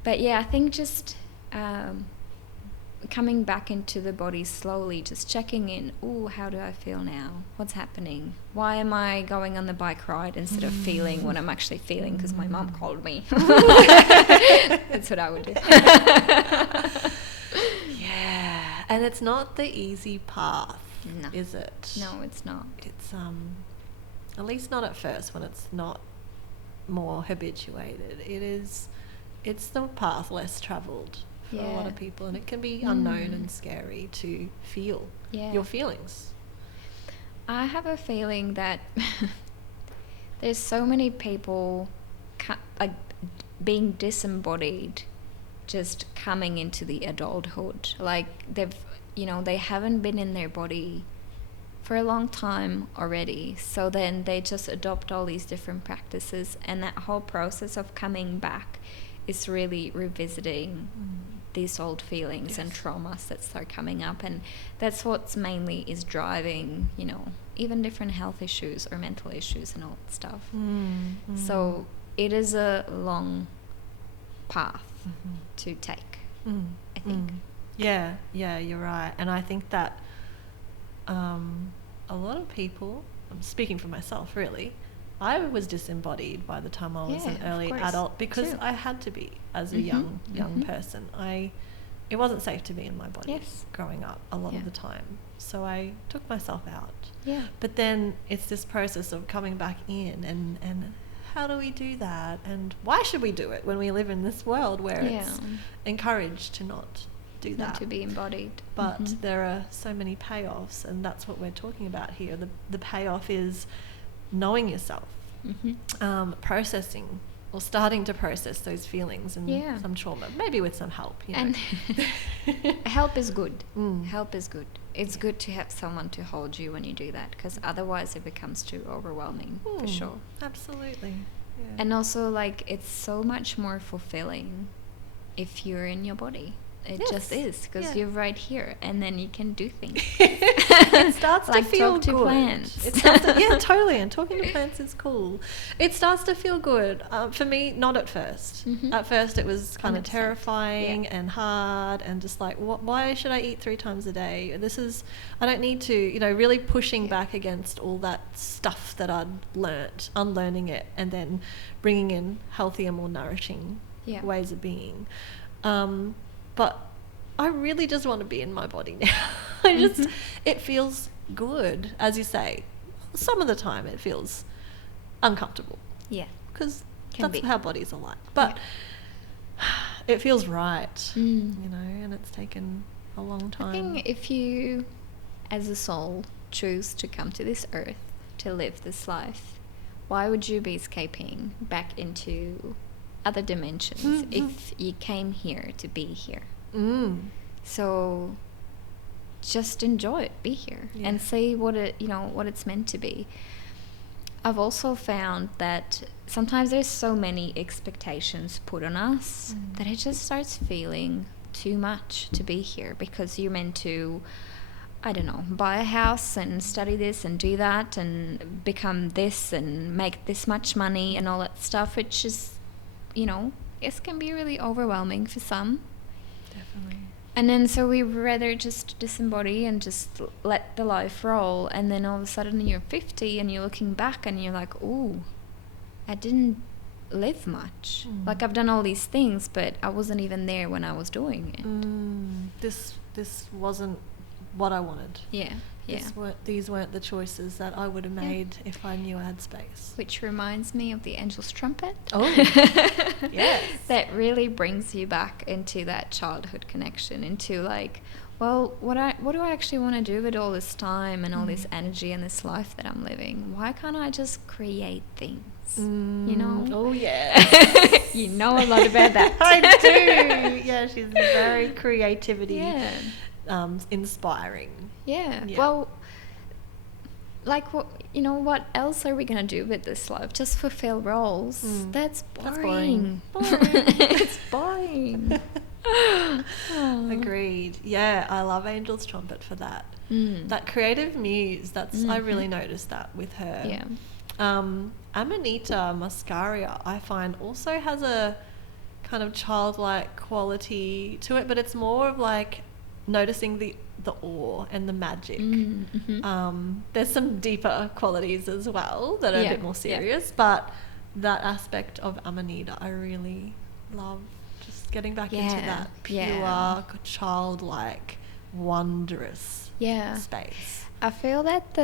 but I think just coming back into the body slowly, just checking in. How do I feel now? What's happening? Why am I going on the bike ride instead of feeling what I'm actually feeling because my mom called me? That's what I would do. And it's not the easy path, is it? No, it's not. It's at least not at first when it's not more habituated. It's the path less travelled for a lot Yeah. of people, and it can be unknown and scary to feel Yeah. your feelings. I have a feeling that there's so many people like being disembodied, just coming into the adulthood. Like they haven't been in their body for a long time already. So then they just adopt all these different practices, and that whole process of coming back is really revisiting these old feelings and traumas that start coming up, and that's what's mainly is driving, even different health issues or mental issues and all that stuff. So it is a long path to take, I think. Yeah, you're right. And I think that a lot of people, I'm speaking for myself really, I was disembodied by the time I was an early adult, because I had to be as a young person. It wasn't safe to be in my body growing up a lot of the time. So I took myself out. Yeah. But then it's this process of coming back in, and how do we do that? And why should we do it when we live in this world where it's encouraged to not do that? Not to be embodied. But there are so many payoffs, and that's what we're talking about here. The payoff is knowing yourself, processing or starting to process those feelings and some trauma, maybe with some help. And help is good. Help is good. It's good to have someone to hold you when you do that, because otherwise it becomes too overwhelming, for sure. Absolutely. Yeah. And also, like, it's so much more fulfilling if you're in your body. It just is, because you're right here, and then you can do things. It starts like to feel talk to good. Plants. It starts to, totally. And talking to plants is cool. It starts to feel good. For me, not at first. At first, it was kind of 100%. terrifying and hard, and just like, why should I eat 3 times a day? I don't need to. Really pushing back against all that stuff that I'd learnt, unlearning it, and then bringing in healthier, more nourishing ways of being. But I really just want to be in my body now. It feels good, as you say. Some of the time it feels uncomfortable. Yeah. Because that's how bodies are like. But it feels right, and it's taken a long time. I think if you, as a soul, choose to come to this earth to live this life, why would you be escaping back into other dimensions if you came here to be here? So just enjoy it, be here, and see what it's meant to be. I've also found that sometimes there's so many expectations put on us that it just starts feeling too much to be here, because you're meant to, I don't know, buy a house and study this and do that and become this and make this much money and all that stuff, which is, it can be really overwhelming for some. Definitely. And then so we rather just disembody and just let the life roll, and then all of a sudden you're 50 and you're looking back and you're like, ooh, I didn't live much. Like, I've done all these things, but I wasn't even there when I was doing it. This wasn't what I wanted. Yeah. These weren't the choices that I would have made if I knew I had space. Which reminds me of the Angel's Trumpet. Oh, yes. That really brings you back into that childhood connection, into like, well, what do I actually want to do with all this time and all this energy and this life that I'm living? Why can't I just create things? Oh, yeah. You know a lot about that. I do. Yeah, she's very creativity inspiring. Yeah. Well, like, what else are we going to do with this life? Just fulfill roles? That's boring. It's boring. Agreed. Yeah, I love Angel's Trumpet for that. That creative muse, I really noticed that with her. Yeah. Amanita muscaria, I find, also has a kind of childlike quality to it, but it's more of like noticing the awe and the magic. There's some deeper qualities as well that are a bit more serious, but that aspect of Amanita I really love, just getting back into that pure, childlike, wondrous space. I feel that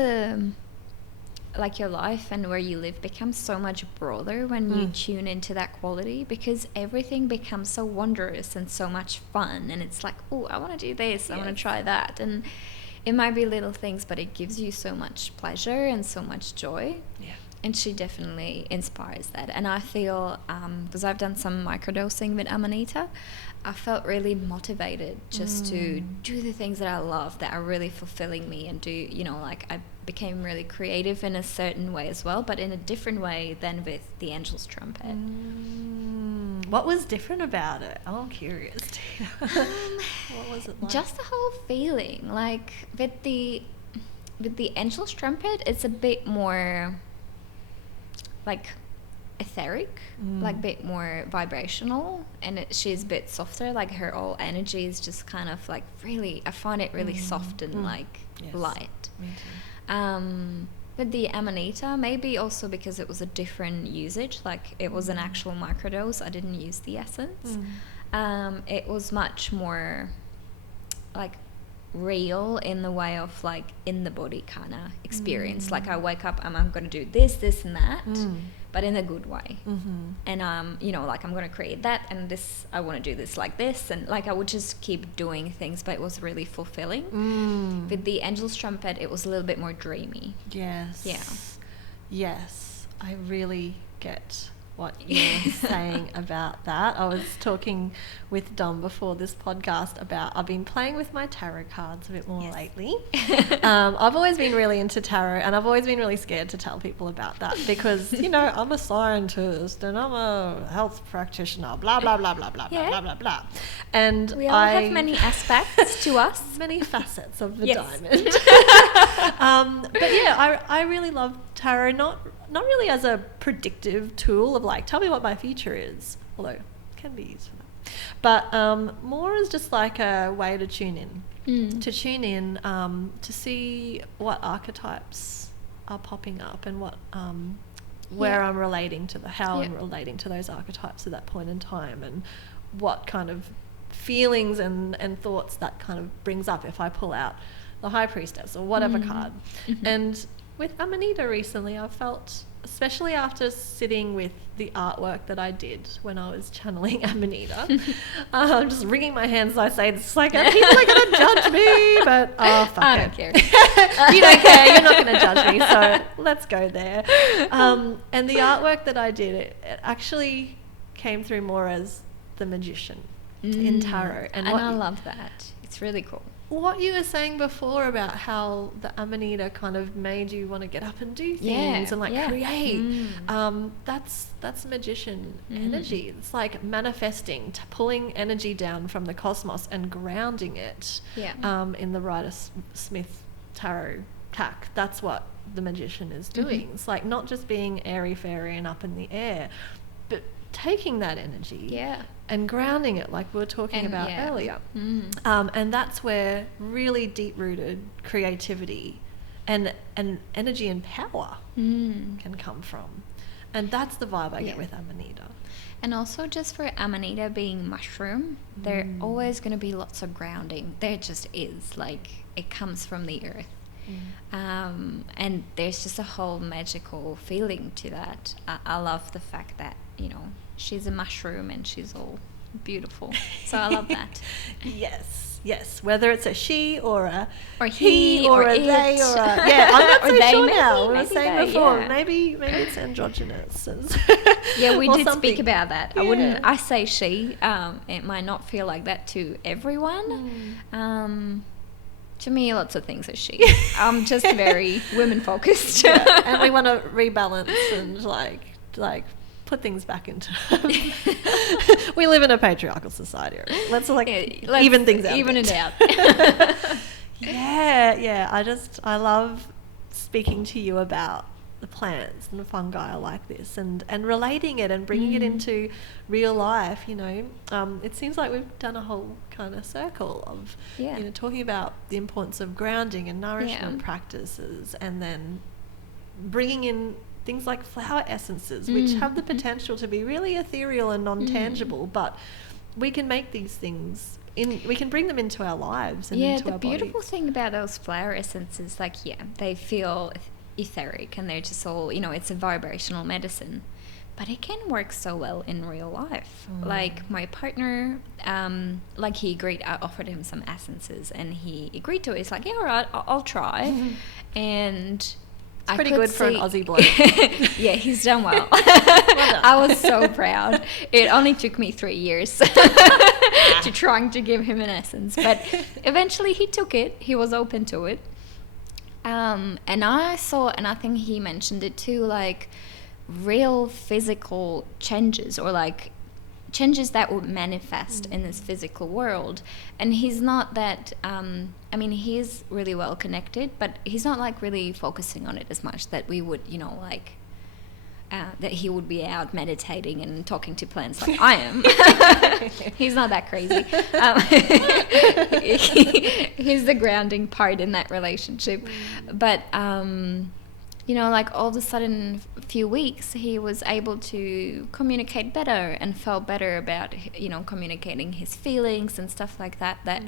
like your life and where you live becomes so much broader when you tune into that quality, because everything becomes so wondrous and so much fun, and it's like, oh, I want to do this, I want to try that, and it might be little things, but it gives you so much pleasure and so much joy. Yeah. And she definitely inspires that. And I feel, because I've done some microdosing with Amanita, I felt really motivated just to do the things that I love, that are really fulfilling me, and do, you know, like I became really creative in a certain way as well, but in a different way than with the Angel's Trumpet. What was different about it? Oh, I'm curious. What was it like? Just the whole feeling, like with the Angel's Trumpet, it's a bit more like etheric, like a bit more vibrational, and she's a bit softer, like her whole energy is just kind of like really, I find it really soft and like light. Me too. With the Amanita, maybe also because it was a different usage, like it was an actual microdose, I didn't use the essence. It was much more like real in the way of like in the body kind of experience. Like I wake up and I'm going to do this and that, but in a good way. And you know, like I'm going to create that, and this, I want to do this like this, and like I would just keep doing things, but it was really fulfilling. With the Angel's Trumpet, it was a little bit more dreamy. Yes, I really get what you're saying about that. I was talking with Dom before this podcast about, I've been playing with my tarot cards a bit more lately. I've always been really into tarot, and I've always been really scared to tell people about that because, you know, I'm a scientist and I'm a health practitioner, blah, blah, blah, blah, blah, blah, blah, blah, blah. And we all have many aspects to us. Many facets of the diamond. But yeah, I really love tarot, not really as a predictive tool of like, tell me what my future is, although it can be used for that, but more as just like a way to tune in, to see what archetypes are popping up and what where I'm relating to how I'm relating to those archetypes at that point in time, and what kind of feelings and thoughts that kind of brings up if I pull out the High Priestess or whatever card. And with Amanita recently, I felt, especially after sitting with the artwork that I did when I was channeling Amanita, I'm just wringing my hands as I say this, like, people are going to judge me, but fuck I it. don't care. You don't care, you're not going to judge me, so let's go there. And the artwork that I did, it actually came through more as the magician in tarot. And I love that. It's really cool. What you were saying before about how the Amanita kind of made you want to get up and do things and like create, that's magician energy. It's like manifesting, pulling energy down from the cosmos and grounding it in the Rider-Smith tarot tack. That's what the magician is doing. It's like not just being airy-fairy and up in the air, but taking that energy and grounding it, like we were talking about earlier. And that's where really deep-rooted creativity and energy and power can come from. And that's the vibe I get with Amanita. And also just for Amanita being mushroom, there always going to be lots of grounding. There just is. Like, it comes from the earth. And there's just a whole magical feeling to that. I love the fact that, you know, she's a mushroom and she's all beautiful. So I love that. Yes. Whether it's a she or a he or a they or a I'm not so sure now. We were saying before, maybe it's androgynous. We did speak about that. I say she. It might not feel like that to everyone. To me, lots of things are she. I'm just very women focused. And we want to rebalance and like put things back into we live in a patriarchal society. Let's even things out. Even it out. I love speaking to you about the plants and the fungi like this, and relating it and bringing it into real life. You know, it seems like we've done a whole kind of circle of you know, talking about the importance of grounding and nourishment practices, and then bringing in things like flower essences, which have the potential to be really ethereal and non-tangible, but we can make these things we can bring them into our lives and into our body. The beautiful thing about those flower essences, like they feel etheric and they're just all, you know, it's a vibrational medicine. But it can work so well in real life. Like my partner, like he agreed, I offered him some essences and he agreed to it. He's like, yeah, all right, I'll try. And it's pretty good for an Aussie bloke. Yeah, he's done well. Well done. I was so proud. It only took me 3 years to trying to give him an essence. But eventually he took it. He was open to it. And I saw, and I think he mentioned it too, like real physical changes, or like changes that would manifest in this physical world. And he's not that I mean, he's really well connected, but he's not like really focusing on it as much that we would, you know, like that he would be out meditating and talking to plants like I am. He's not that crazy. He's the grounding part in that relationship. But you know, like all of a sudden, a few weeks, he was able to communicate better and felt better about, you know, communicating his feelings and stuff like that. That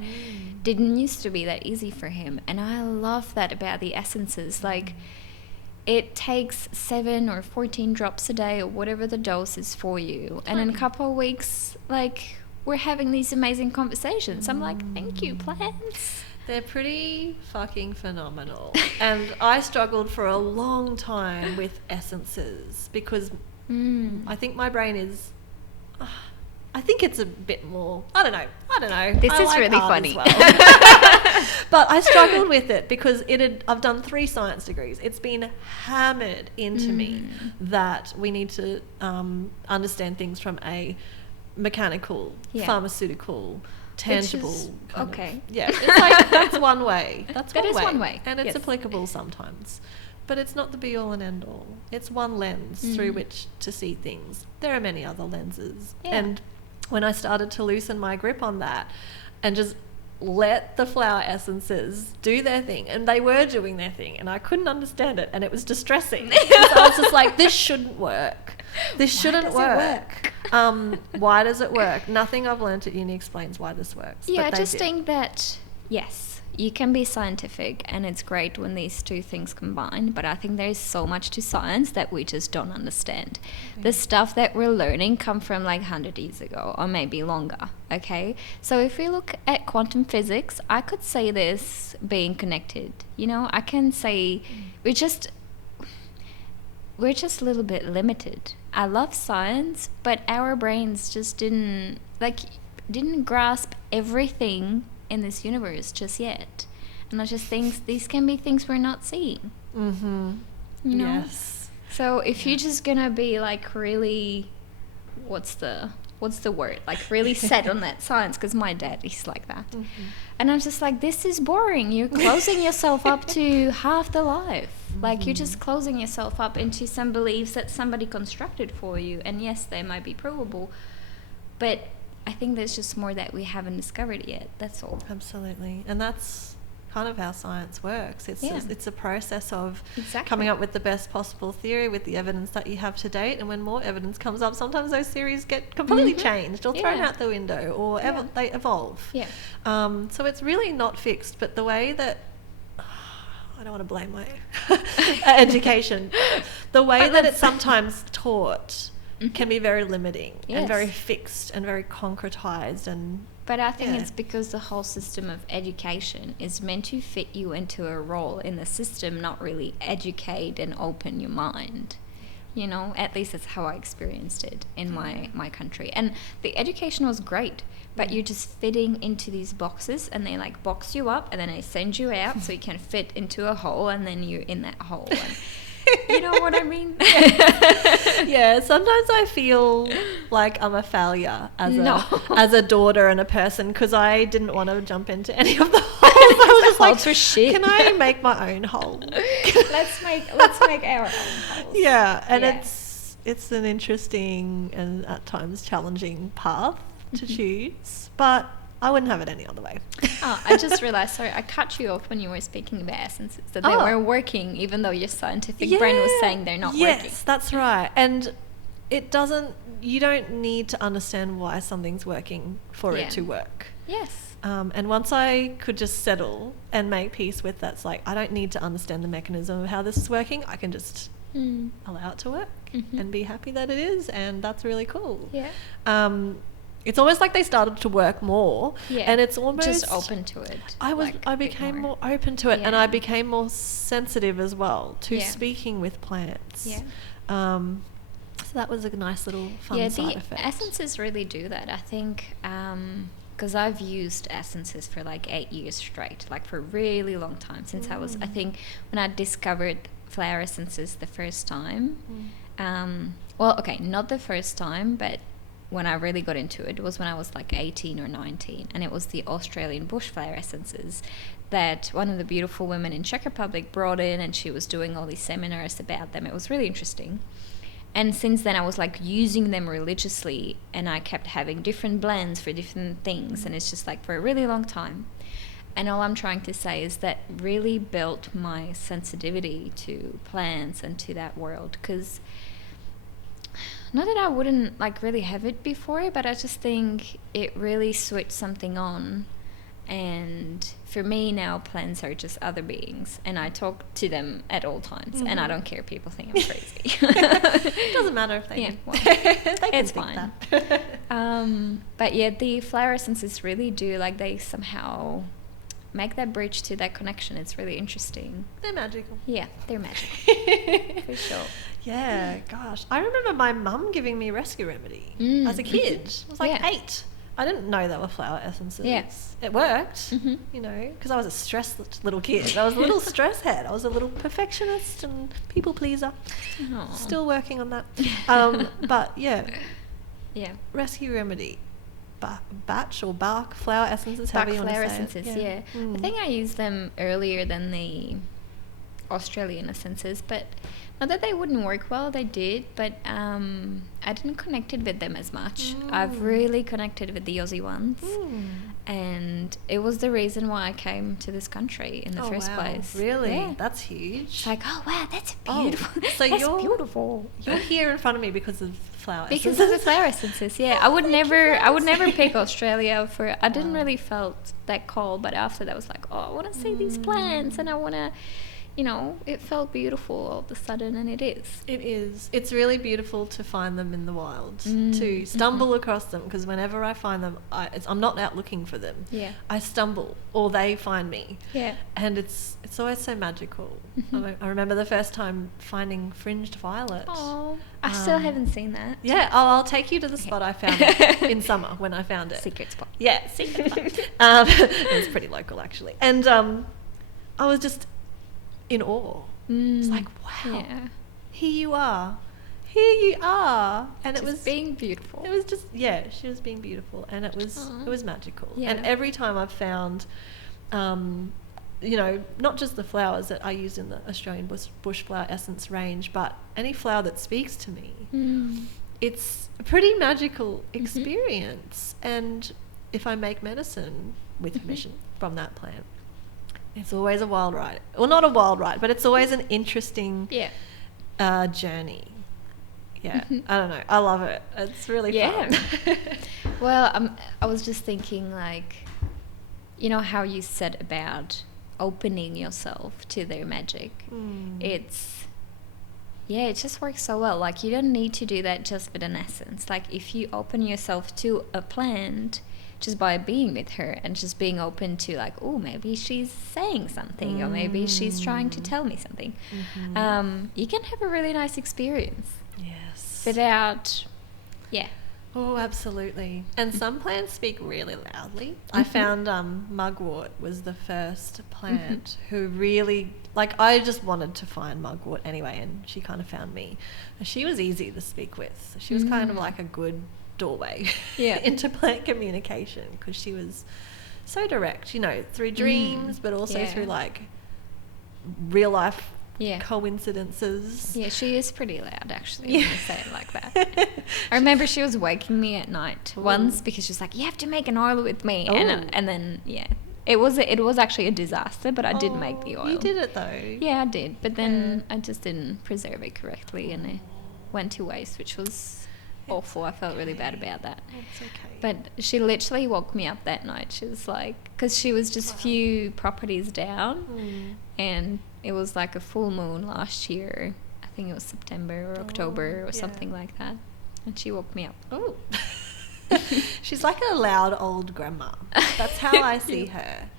didn't used to be that easy for him. And I love that about the essences. Like, it takes 7 or 14 drops a day or whatever the dose is for you. And in a couple of weeks, like, we're having these amazing conversations. I'm like, thank you, plants. They're pretty fucking phenomenal. And I struggled for a long time with essences because I think my brain is... I think it's a bit more... I don't know. This I is like really art funny. as well. But I struggled with it because I've done 3 science degrees. It's been hammered into me that we need to understand things from a mechanical, pharmaceutical, tangible kind of, it's like that's one way. That is one way. And it's applicable sometimes. But it's not the be all and end all. It's one lens through which to see things. There are many other lenses. Yeah. And when I started to loosen my grip on that and just let the flower essences do their thing, and they were doing their thing, and I couldn't understand it, and it was distressing. So I was just like, this shouldn't work. This shouldn't work. Why does it work? Nothing I've learned at uni explains why this works. Yeah, I but just think that, yes, you can be scientific, and it's great when these two things combine, but I think there is so much to science that we just don't understand. The stuff that we're learning come from like 100 years ago, or maybe longer, okay? So if we look at quantum physics, I could say this being connected. You know, I can say we're just a little bit limited. I love science, but our brains just didn't grasp everything in this universe just yet. And I just think these can be things we're not seeing. You know? Yes. So if you're just gonna be like really, what's the word? Like really set on that science, because my dad is like that. And I'm just like, this is boring. You're closing yourself up to half the life. Like you're just closing yourself up into some beliefs that somebody constructed for you. And yes, they might be provable, but I think there's just more that we haven't discovered yet. That's all. Absolutely. And that's kind of how science works. It's a process of coming up with the best possible theory with the evidence that you have to date. And when more evidence comes up, sometimes those theories get completely changed or thrown out the window, or they evolve. Yeah. So it's really not fixed. But the way that I don't want to blame my education. The way that it's sometimes taught can be very limiting and very fixed and very concretized. But I think it's because the whole system of education is meant to fit you into a role in the system, not really educate and open your mind. You know, at least that's how I experienced it in my country. And the education was great, but you're just fitting into these boxes, and they like box you up, and then they send you out so you can fit into a hole, and then you're in that hole. And you know what I mean? Yeah, sometimes I feel like I'm a failure as a daughter and a person, because I didn't want to jump into any of the holes. I was just like, shit. Can I make my own hole? let's make our own holes. Yeah, and it's an interesting and at times challenging path to choose, but I wouldn't have it any other way. I just realized, sorry, I cut you off when you were speaking about essences, that they were working, even though your scientific brain was saying they're not working. Yes, that's right. And you don't need to understand why something's working for it to work. Yes. And once I could just settle and make peace with that's like, I don't need to understand the mechanism of how this is working. I can just allow it to work and be happy that it is. And that's really cool. Yeah. It's almost like they started to work more. Yeah. And it's almost... just open to it. I became more open to it, and I became more sensitive as well to speaking with plants. Yeah. So that was a nice little fun side effect. The essences really do that. I think because I've used essences for like 8 years straight, like for a really long time since I think when I discovered flower essences the first time. Not the first time, but when I really got into it was when I was like 18 or 19, and it was the Australian bush flower essences that one of the beautiful women in Czech Republic brought in, and she was doing all these seminars about them. It was really interesting. And since then I was like using them religiously, and I kept having different blends for different things, and it's just like for a really long time. And all I'm trying to say is that really built my sensitivity to plants and to that world, because not that I wouldn't like really have it before, but I just think it really switched something on. And for me now, plants are just other beings, and I talk to them at all times, and I don't care if people think I'm crazy. It doesn't matter if they it's fine. But yeah, the flower essences really do, like, they somehow make that bridge to that connection. It's really interesting. They're magical. Yeah, they're magical. For sure. Yeah, gosh. I remember my mum giving me Rescue Remedy as a kid. I was like 8. I didn't know they were flower essences. Yes. It worked, you know, because I was a stressed little kid. I was a little stress head. I was a little perfectionist and people pleaser. Aww. Still working on that. But yeah. Yeah. Rescue Remedy. Batch or bark flower essences. Bark flower essences, yeah. I think I used them earlier than the Australian essences, but not that they wouldn't work well, they did, but I didn't connect with them as much. I've really connected with the Aussie ones, and it was the reason why I came to this country in the first place. Really? Yeah. That's huge. It's like, oh wow, that's beautiful. So that's beautiful. You're here in front of me because of flower essences. Because of the flower essences, yeah. I would never pick Australia for. I didn't really felt that call, but after that, I was like, oh, I want to see these plants, and I want to. You know, it felt beautiful all of a sudden, and it is. It is. It's really beautiful to find them in the wild, to stumble across them, because whenever I find them, I'm not out looking for them. Yeah. I stumble, or they find me. Yeah. And it's always so magical. I remember the first time finding fringed violet. Oh, I still haven't seen that. Yeah, I'll take you to the spot I found it in summer when I found it. Secret spot. Yeah, secret spot. It was pretty local, actually. And I was just in awe. It's like, wow, here you are, and just it was being beautiful. It was just she was being beautiful, and it was magical. Yeah. And every time I've found, you know, not just the flowers that I use in the Australian bush flower essence range, but any flower that speaks to me, it's a pretty magical experience. And if I make medicine with permission from that plant, it's always a wild ride. Well, not a wild ride, but it's always an interesting journey. Yeah, I don't know. I love it. It's really fun. Well, I was just thinking, like, you know how you said about opening yourself to their magic. It just works so well. Like, you don't need to do that just with an essence. Like, if you open yourself to a plant just by being with her and just being open to, like, oh, maybe she's saying something, or maybe she's trying to tell me something, you can have a really nice experience. Yes. Without, Oh, absolutely. And some plants speak really loudly. I found mugwort was the first plant who really, like, I just wanted to find mugwort anyway, and she kind of found me. She was easy to speak with. She was kind of like a good doorway into plant communication, because she was so direct, you know, through dreams, but also through, like, real life coincidences. Yeah, she is pretty loud, actually, when you say it like that. I remember she was waking me at night once because she was like, you have to make an oil with me. And then, it was actually a disaster, but I did make the oil. You did it, though. Yeah, I did. But then I just didn't preserve it correctly, and it went to waste, which was awful. I felt really bad about that. That's okay. But she literally woke me up that night. She was like, because she was just few properties down, and it was like a full moon last year. I think it was September or October or something like that. And she woke me up. Oh. She's like a loud old grandma. That's how I see her.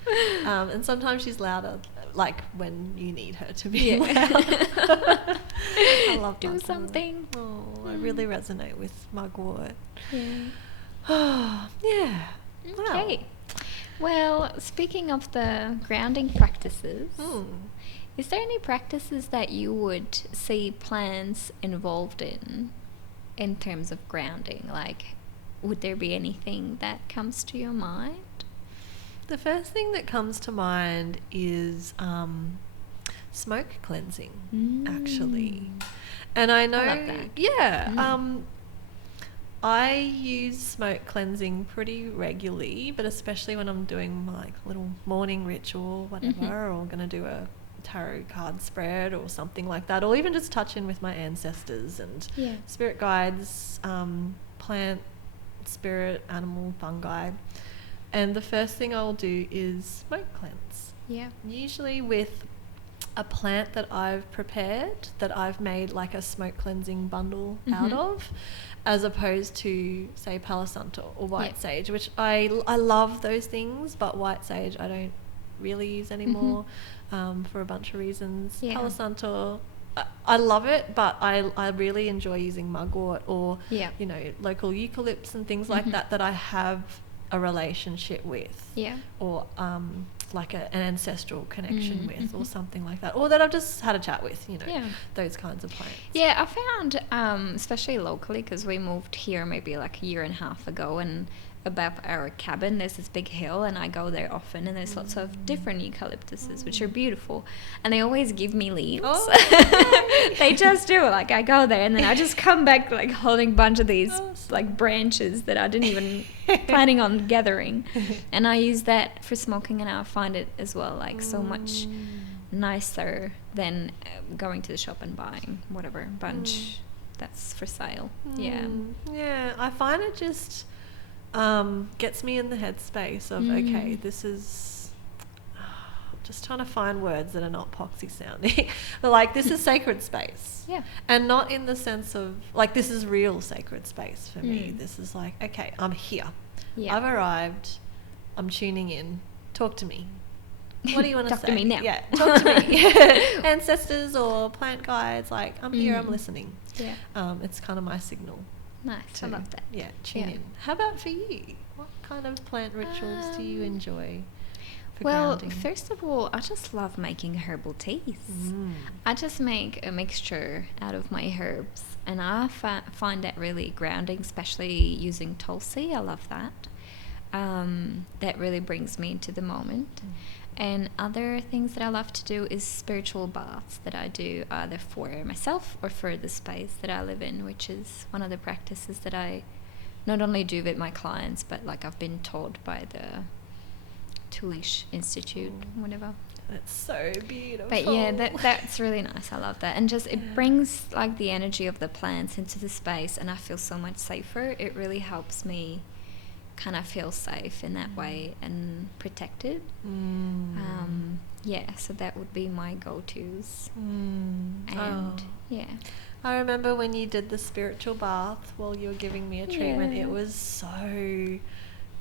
And sometimes she's louder, like when you need her to be loud. I love Do mugwort. something. Oh, I really resonate with mugwort. Yeah. Oh, yeah. Okay. Well, speaking of the grounding practices, is there any practices that you would see plants involved in terms of grounding? Like, would there be anything that comes to your mind? The first thing that comes to mind is smoke cleansing, actually. And I know, I love that. Yeah, I use smoke cleansing pretty regularly, but especially when I'm doing my like little morning ritual, whatever, or going to do a tarot card spread or something like that, or even just touch in with my ancestors and spirit guides, plant, spirit, animal, fungi. And the first thing I'll do is smoke cleanse. Yeah. Usually with a plant that I've prepared, that I've made like a smoke cleansing bundle out of, as opposed to, say, Palo Santo or white sage, which I love those things, but white sage I don't really use anymore for a bunch of reasons. Palo Santo, I love it, but I really enjoy using mugwort or, you know, local eucalypts and things like that I have a relationship with. Yeah. Or like an ancestral connection with or something like that. Or that I've just had a chat with, you know, those kinds of plants. Yeah, I found, especially locally, because we moved here maybe like a year and a half ago, and above our cabin there's this big hill, and I go there often, and there's lots of different eucalyptuses which are beautiful, and they always give me leaves. They just do. Like, I go there and then I just come back like holding a bunch of these like branches that I didn't even planning on gathering, and I use that for smoking, and I find it as well like so much nicer than going to the shop and buying whatever bunch that's for sale. Yeah, I find it just gets me in the headspace of okay, this is just trying to find words that are not poxy sounding, but like this is sacred space, and not in the sense of like this is real sacred space for me. This is like, okay, I'm here, I've arrived, I'm tuning in, talk to me. What do you want to say? Talk to me now. Yeah, talk to me. Ancestors or plant guides, like I'm here, I'm listening. It's kind of my signal. Nice, I love that. Yeah, tune in. How about for you? What kind of plant rituals do you enjoy for grounding? First of all, I just love making herbal teas. I just make a mixture out of my herbs, and I find that really grounding, especially using Tulsi. I love that. That really brings me into the moment. And other things that I love to do is spiritual baths that I do either for myself or for the space that I live in, which is one of the practices that I not only do with my clients, but like I've been taught by the Tulish Institute, whatever. That's so beautiful. But yeah, that's really nice. I love that. And just it brings like the energy of the plants into the space, and I feel so much safer. It really helps me kind of feel safe in that way and protected. So that would be my go-tos. I remember when you did the spiritual bath while you were giving me a treatment, it was so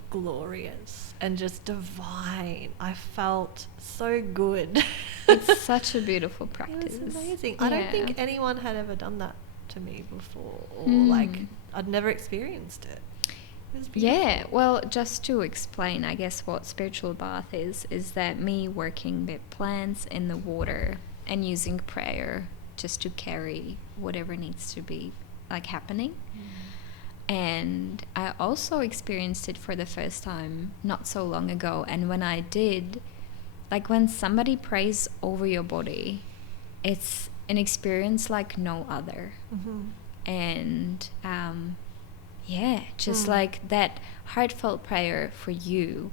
glorious and just divine. I felt so good. It's such a beautiful practice. It was amazing. I don't think anyone had ever done that to me before, or like I'd never experienced it. Yeah, well, just to explain, I guess, what spiritual bath is that me working with plants in the water and using prayer just to carry whatever needs to be like happening. And I also experienced it for the first time not so long ago, and when I did, like when somebody prays over your body, it's an experience like no other. And just like that heartfelt prayer for you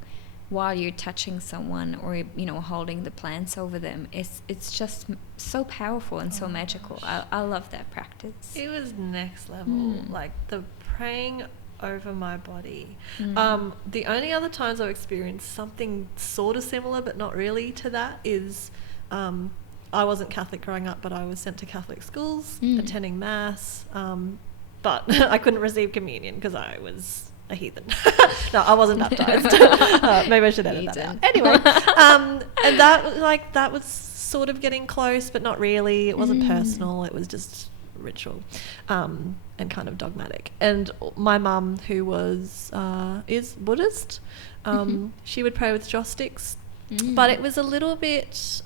while you're touching someone or, you know, holding the plants over them, it's just so powerful and so magical. I love that practice. It was next level, like the praying over my body. The only other times I've experienced something sort of similar but not really to that is I wasn't Catholic growing up, but I was sent to Catholic schools, attending mass, but I couldn't receive communion because I was a heathen. No, I wasn't baptized. Maybe I should edit that out. Anyway, and that was sort of getting close, but not really. It wasn't personal. It was just ritual, and kind of dogmatic. And my mum, who is Buddhist, she would pray with joss sticks. But it was a little bit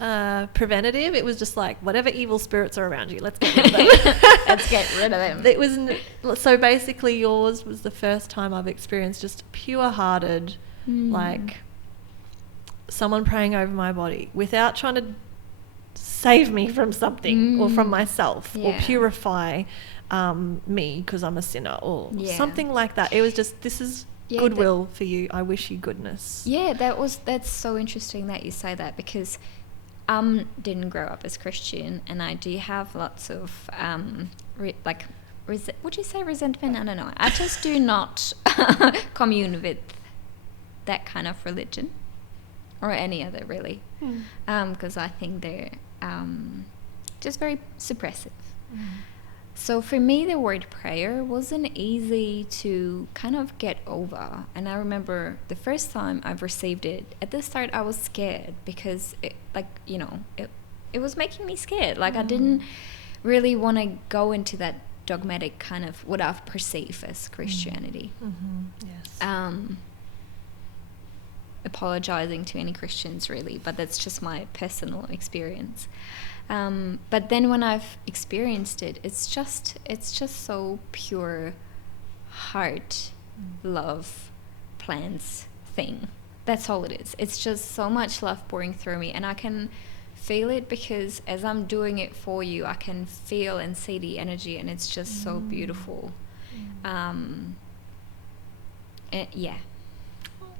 preventative. It was just like, whatever evil spirits are around you, let's get rid of them. Let's get rid of them. It was so basically yours was the first time I've experienced just pure-hearted, like someone praying over my body without trying to save me from something or from myself or purify me because I'm a sinner or something like that. It was just, this is goodwill for you. I wish you goodness. Yeah, that's so interesting that you say that, because didn't grow up as Christian, and I do have lots of would you say resentment? I don't know. I just do not commune with that kind of religion or any other, really, because I think they're just very suppressive. So for me, the word prayer wasn't easy to kind of get over. And I remember the first time I've received it, at the start I was scared because it was making me scared. Like I didn't really want to go into that dogmatic kind of what I've perceived as Christianity. Yes. Apologizing to any Christians, really, but that's just my personal experience. But then when I've experienced it, it's just so pure heart, love, plants thing. That's all it is. It's just so much love pouring through me, and I can feel it because as I'm doing it for you, I can feel and see the energy, and it's just so beautiful.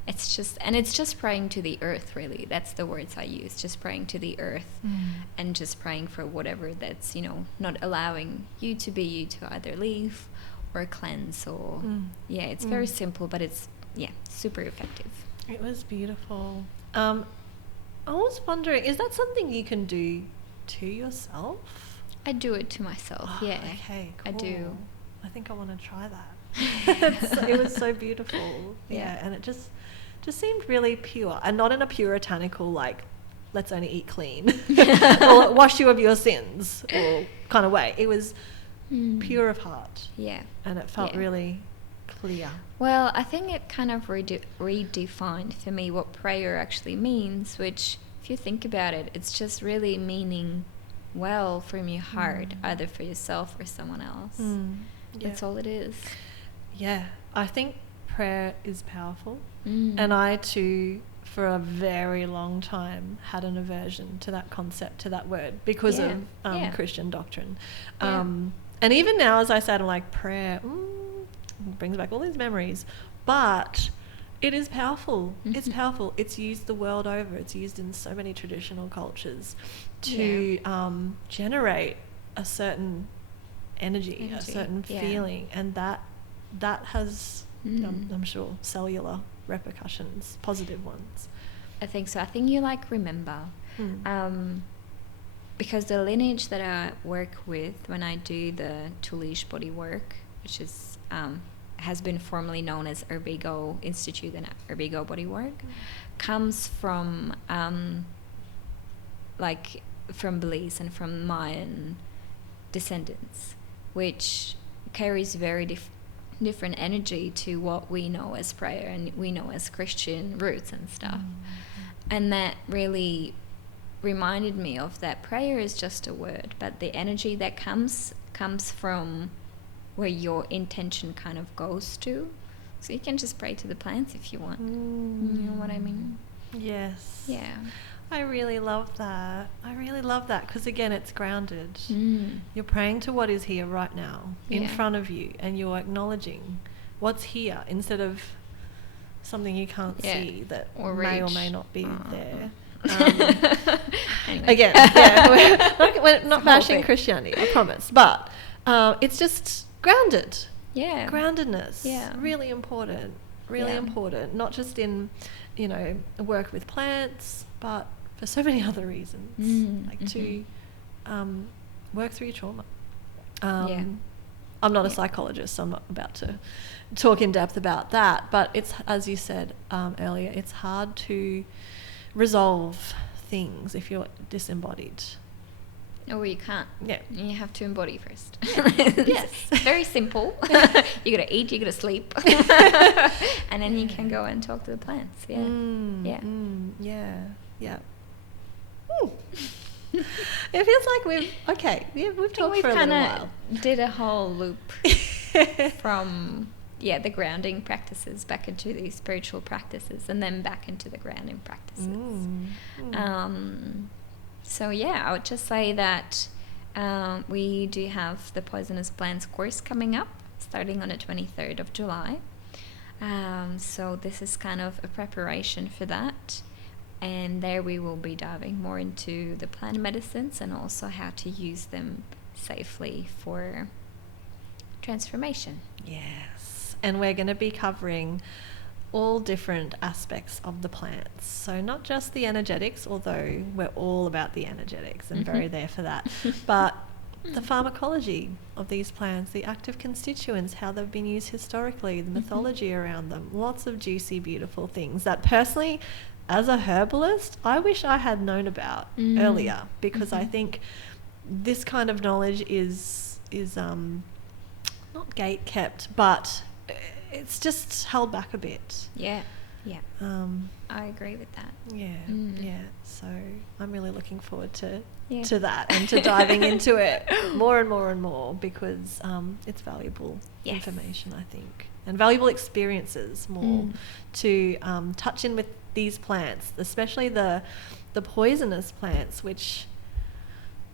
It's just praying to the earth, really. That's the words I use. Just praying to the earth and just praying for whatever that's, not allowing you to be you, to either leave or cleanse or it's very simple, but it's super effective. It was beautiful. I was wondering, is that something you can do to yourself? I do it to myself. Okay, cool. I do. I think I want to try that. It was so beautiful. And it just seemed really pure, and not in a puritanical, like, let's only eat clean or wash you of your sins or kind of way. It was pure of heart. Yeah. And it felt really clear. Well, I think it kind of redefined for me what prayer actually means, which, if you think about it, it's just really meaning well from your heart, either for yourself or someone else. That's all it is. Yeah. I think prayer is powerful. And I too, for a very long time, had an aversion to that concept, to that word, because of Christian doctrine. And even now, as I said, I'm like, prayer brings back all these memories, but it is powerful. It's powerful. It's used the world over. It's used in so many traditional cultures to generate a certain energy, a certain feeling, and that has I'm sure cellular repercussions, positive ones. I think so. I think you remember because the lineage that I work with when I do the Tulish body work, which is has been formerly known as Erbigo Institute and Erbigo Body Work, comes from from Belize and from Mayan descendants, which carries very different energy to what we know as prayer and we know as Christian roots and stuff. And that really reminded me of that prayer is just a word, but the energy that comes from where your intention kind of goes to. So you can just pray to the plants if you want. You know what I mean? Yes. Yeah. I really love that. Because again, it's grounded. You're praying to what is here right now in front of you, and you're acknowledging what's here instead of something you can't Yeah. see that Or may or reach. may not be there. Anyway. Again, yeah, we're not whole bashing thing. Christianity, I promise, but it's just grounded. Yeah. Groundedness, Yeah. really important, really Yeah. important, not just in, work with plants, but for so many other reasons, like to work through your trauma. Yeah. I'm not a Yeah. psychologist, so I'm not about to talk in depth about that, but it's, as you said earlier, it's hard to resolve things if you're disembodied. Or you can't. Yeah. You have to embody first. Yes. It's very simple. You gotta eat, you gotta sleep. And then you can go and talk to the plants. Yeah. Yeah. Yeah. It feels like we've talked for a little while. Did a whole loop from the grounding practices back into these spiritual practices, and then back into the grounding practices. So I would just say that we do have the Poisonous Plants course coming up, starting on the 23rd of July. So this is kind of a preparation for that. And there we will be diving more into the plant medicines and also how to use them safely for transformation. Yes. And we're going to be covering all different aspects of the plants. So not just the energetics, although we're all about the energetics and very there for that, but the pharmacology of these plants, the active constituents, how they've been used historically, the mythology around them, lots of juicy, beautiful things that personally, as a herbalist, I wish I had known about earlier, because I think this kind of knowledge is not gate kept, but it's just held back a bit. Yeah. I agree with that. Yeah. So I'm really looking forward to Yeah. that and to diving into it more and more and more, because it's valuable information, I think, and valuable experiences more to touch in with these plants, especially the poisonous plants, which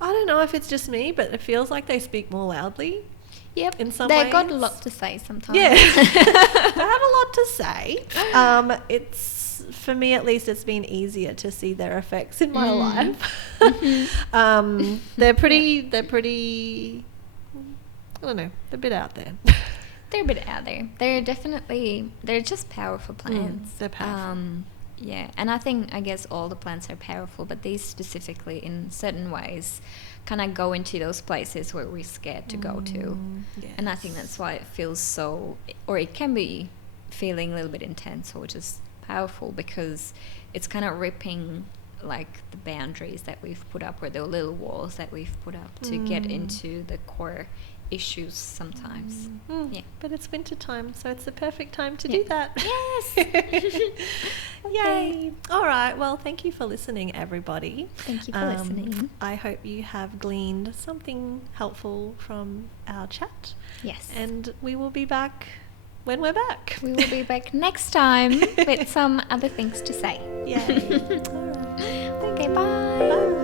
I don't know if it's just me, but it feels like they speak more loudly. Yep. In some They've ways. got a lot to say sometimes. Yeah. They have a lot to say. It's, for me at least, it's been easier to see their effects in my life. They're pretty, I don't know, they're a bit out there. They're a bit out there. They're just powerful plants. They're powerful. And I guess all the plants are powerful, but these specifically in certain ways kind of go into those places where we're scared to go to. Yes. And I think that's why it feels so, or it can be feeling a little bit intense or just powerful, because it's kind of ripping like the boundaries that we've put up, or the little walls that we've put up to get into the core issues sometimes. Yeah. But it's winter time, so it's the perfect time to do that. Yes. Yay. All right. Well, thank you for listening, everybody. Thank you for listening. I hope you have gleaned something helpful from our chat. Yes. And we will be back when we're back. We will be back next time with some other things to say. Yay. All right. Okay, bye. Bye.